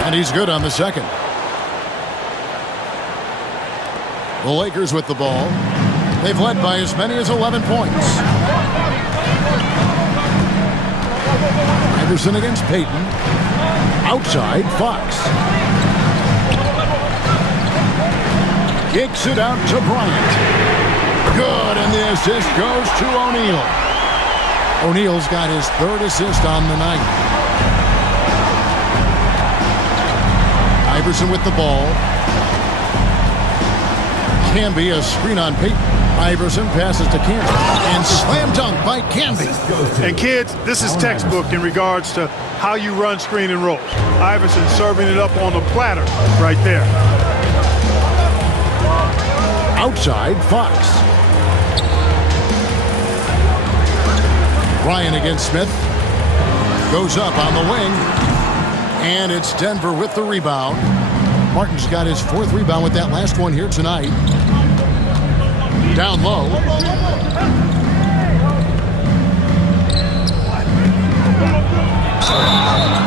And he's good on the second. The Lakers with the ball. They've led by as many as 11 points. Iverson against Payton. Outside, Fox. Kicks it out to Bryant. Good, and the assist goes to O'Neal. O'Neal's got his 3rd assist on the night. Iverson with the ball. Canby, a screen on Payton. Iverson passes to Canby. And slam dunk by Canby. And kids, this is textbook in regards to how you run screen and rolls. Iverson serving it up on the platter right there. Outside, Fox. Ryan against Smith. Goes up on the wing. And it's Denver with the rebound. Martin's got his 4th rebound with that last one here tonight. Down low.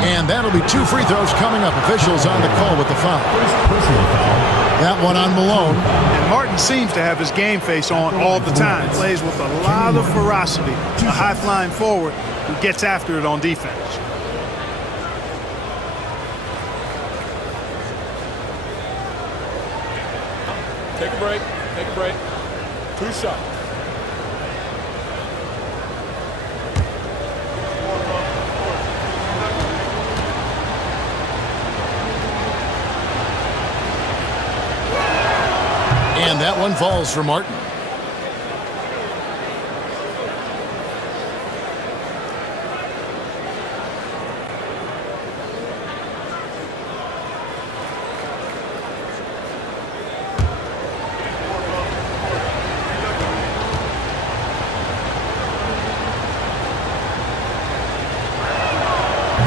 And that'll be 2 free throws coming up. Officials on the call with the foul. That one on Malone. And Martin seems to have his game face on all the time. Plays with a lot of ferocity. A high-flying forward who gets after it on defense. Take a break. Take a break. 2 shots. And that one falls for Martin.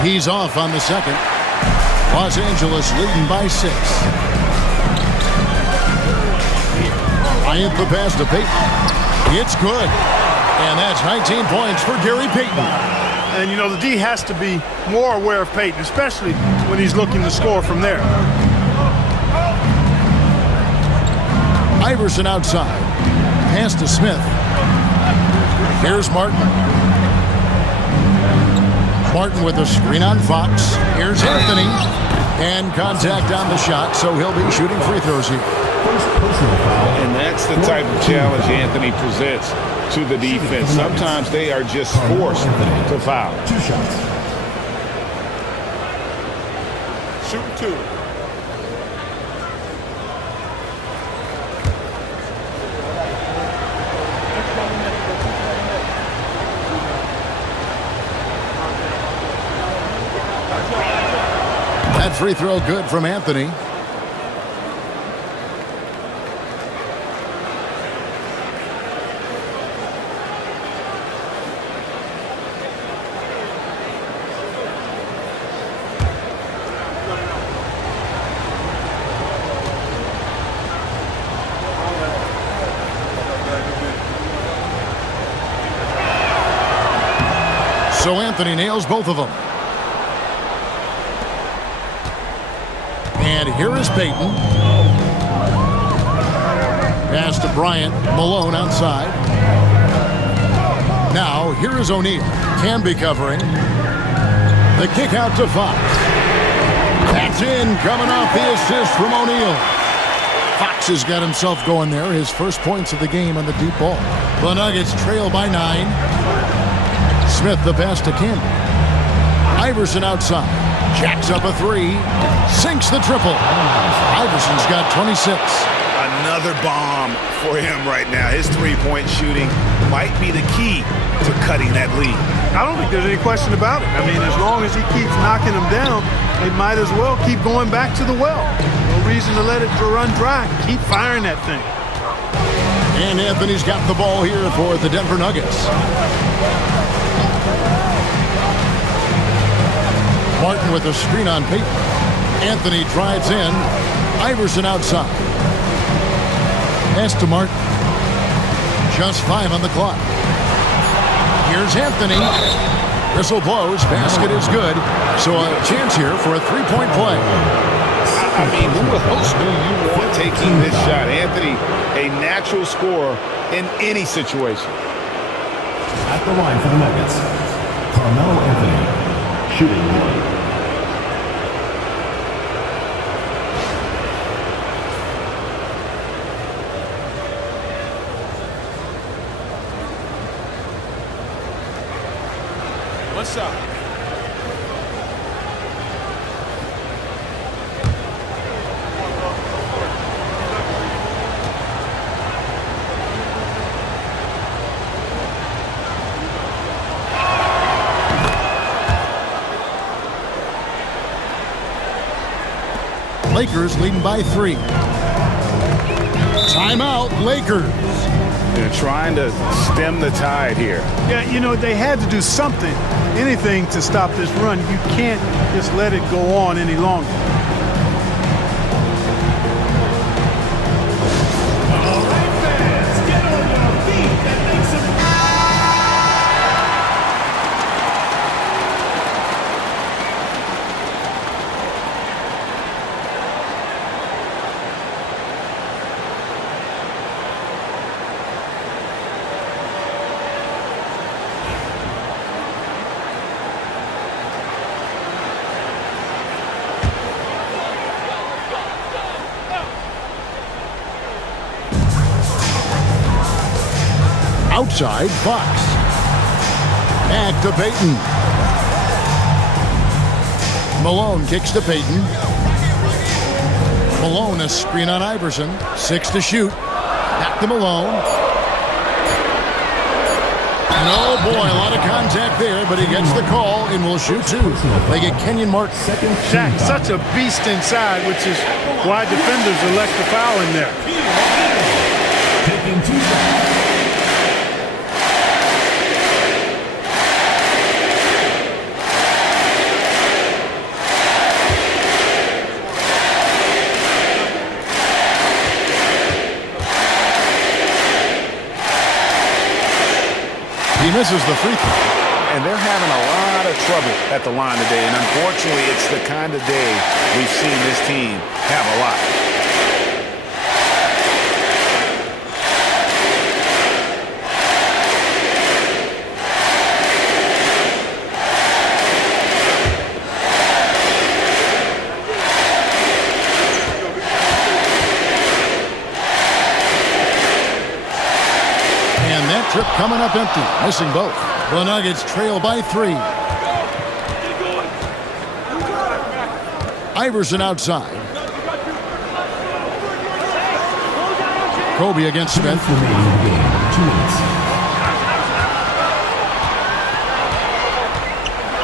He's off on the second. Los Angeles leading by 6. Bryant the pass to Payton. It's good. And that's 19 points for Gary Payton. And, you know, the D has to be more aware of Payton, especially when he's looking to score from there. Iverson outside. Pass to Smith. Here's Martin. Martin with a screen on Fox. Here's Anthony. And contact on the shot, so he'll be shooting free throws here. And that's the type of challenge Anthony presents to the defense. Sometimes they are just forced to foul. 2 shots. Shoot 2. That free throw good from Anthony. So Anthony nails both of them. And here is Payton. Pass to Bryant. Malone outside. Now here is O'Neal. Camby covering. The kick out to Fox. That's in, coming off the assist from O'Neal. Fox has got himself going there. His first points of the game on the deep ball. The Nuggets trail by 9. Smith the pass to Camby. Iverson outside. Jacks up a 3. Sinks the triple. Iverson's got 26. Another bomb for him right now. His three-point shooting might be the key to cutting that lead. I don't think there's any question about it. I mean, as long as he keeps knocking them down, they might as well keep going back to the well. No reason to let it run dry. Keep firing that thing. And Anthony's got the ball here for the Denver Nuggets. Martin with a screen on Payton. Anthony drives in. Iverson outside. Pass to Martin. Just 5 on the clock. Here's Anthony. Whistle blows. Basket is good. So a chance here for a 3-point play. I mean, who else do you want taking this shot? Anthony, a natural scorer in any situation. At the line for the Nuggets, Carmelo Anthony, shooting 1. What's up? Lakers leading by 3. Timeout, Lakers. They're trying to stem the tide here. Yeah, you know, they had to do something, anything to stop this run. You can't just let it go on any longer. All right, fans, get on your feet and make some... Outside, Fox. Back to Payton. Malone kicks to Payton. Malone a screen on Iverson. 6 to shoot. Packed him alone. And oh boy, a lot of contact there, but he gets the call and will shoot two. They get Kenyon Martin. Shaq, such a beast inside, which is why defenders elect to foul in there. Taking 2 shots. He misses the free throw. And they're having a lot of trouble at the line today. And unfortunately, it's the kind of day we've seen this team have a lot. Trip coming up empty, missing both. The Nuggets trail by 3. Iverson outside. Kobe against Smith.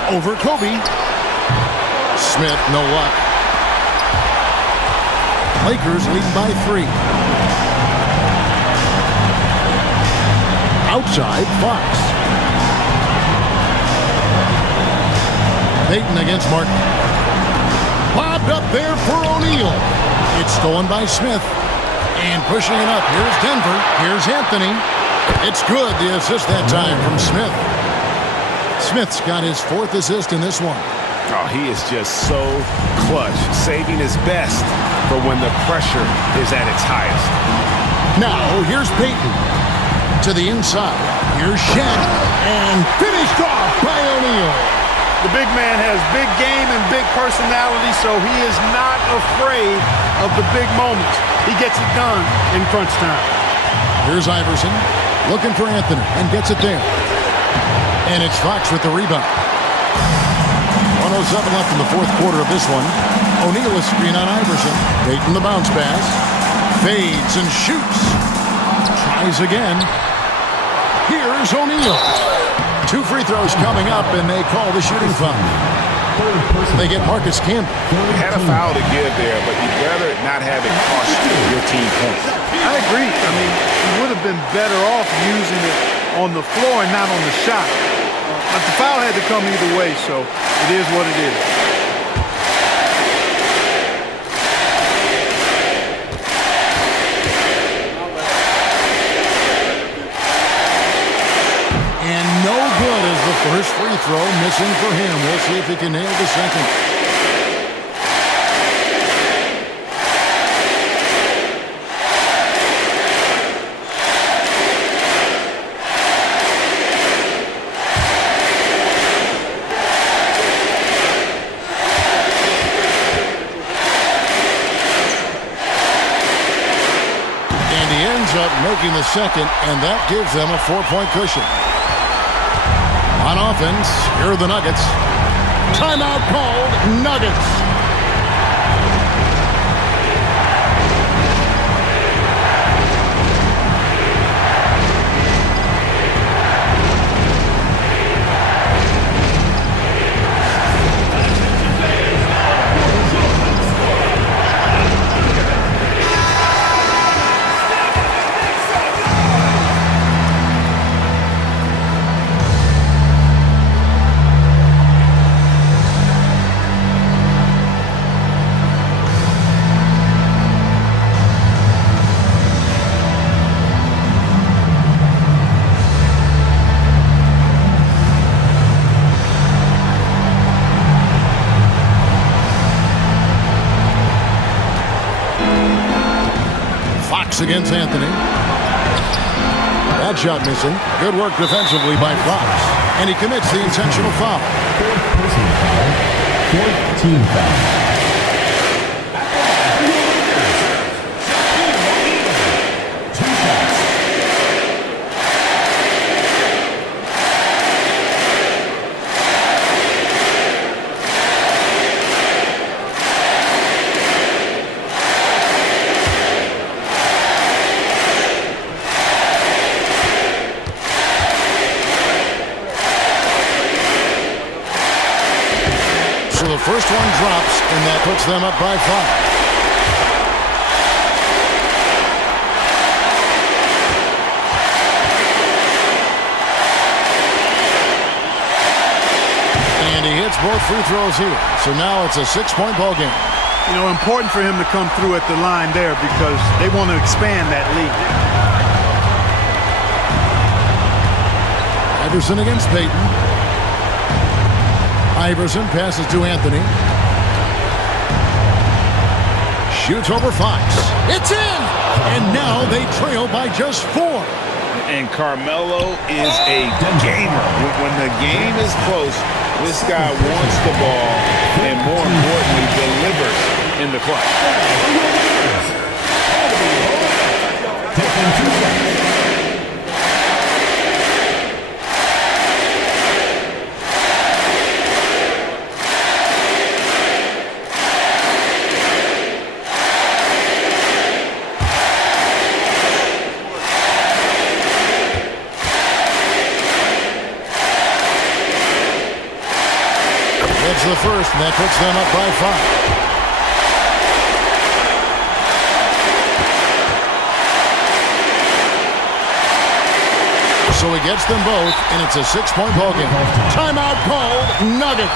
Over Kobe. Smith, no luck. Lakers leading by 3. Outside, Fox. Payton against Martin. Bobbed up there for O'Neal. It's stolen by Smith. And pushing it up. Here's Denver. Here's Anthony. It's good. The assist that time from Smith. Smith's got his 4th assist in this one. Oh, he is just so clutch, saving his best for when the pressure is at its highest. Now, here's Payton. To the inside. Here's Shaq. And finished off by O'Neal. The big man has big game and big personality, so he is not afraid of the big moments. He gets it done in crunch time. Here's Iverson looking for Anthony and gets it there. And it's Fox with the rebound. 1:07 left in the 4th quarter of this one. O'Neal a screen on Iverson. Payton the bounce pass. Fades and shoots. Tries again. Here's O'Neal. 2 free throws coming up, and they call the shooting foul. They get Marcus Camby. Had a foul to give there, but you'd rather not have it cost your team points. I agree. I mean, you would have been better off using it on the floor and not on the shot. But the foul had to come either way, so it is what it is. No good as the first free throw missing for him. We'll see if he can nail the second. And he ends up making the second, and that gives them a 4-point cushion. On offense, here are the Nuggets. Timeout called, Nuggets. Against Anthony. That shot missing. Good work defensively by Fox. And he commits the intentional foul. 4th personal foul. 4th team foul. first one drops, and that puts them up by 5. And he hits both free throws here. So now it's a 6-point ball game. You know, important for him to come through at the line there because they want to expand that lead. Iverson against Payton. Iverson passes to Anthony. Shoots over Fox. It's in! And now they trail by just 4. And Carmelo is a gamer. When the game is close, this guy wants the ball and, more importantly, delivers in the clutch. Taking 2 shots. The first, and that puts them up by 5. So he gets them both, and it's a 6-point ball game. Timeout called, Nuggets.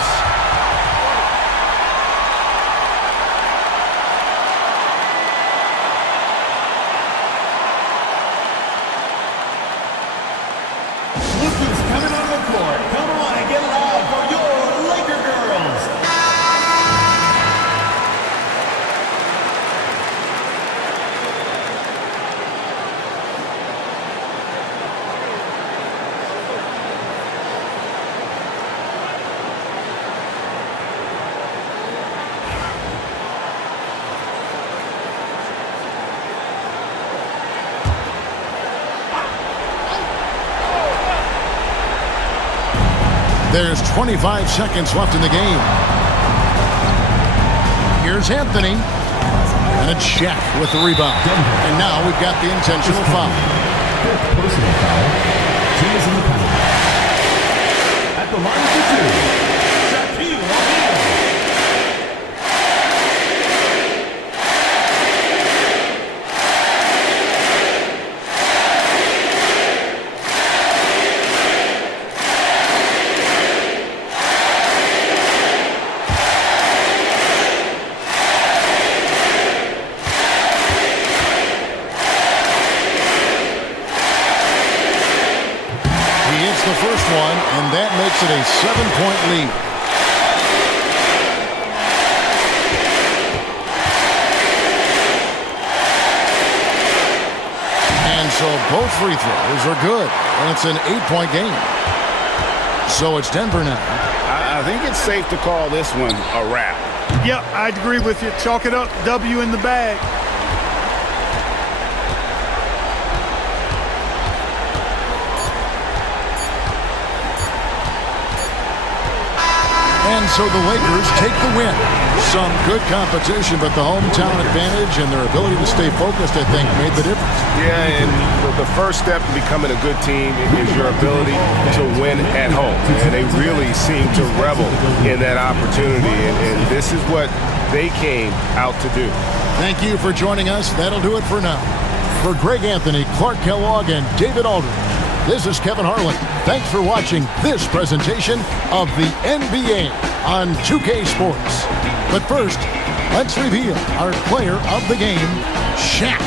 Look who's coming on the court. Come on and get loud for your Laker girls. There's 25 seconds left in the game. Here's Anthony. And it's Shaq with the rebound. And now we've got the intentional foul. Fifth personal foul. Team is in the penalty. At the line for 2. The first one, and that makes it a 7-point lead. And so both free throws are good, and it's an 8-point game. So it's Denver now. I think it's safe to call this one a wrap. Yep, I'd agree with you. Chalk it up. W in the bag. And so the Lakers take the win. Some good competition, but the hometown advantage and their ability to stay focused, I think, made the difference. Yeah, and the first step in becoming a good team is your ability to win at home. And they really seem to revel in that opportunity, and this is what they came out to do. Thank you for joining us. That'll do it for now. For Greg Anthony, Clark Kellogg, and David Aldridge, this is Kevin Harlan. Thanks for watching this presentation of the NBA on 2K Sports. But first, let's reveal our player of the game, Shaq.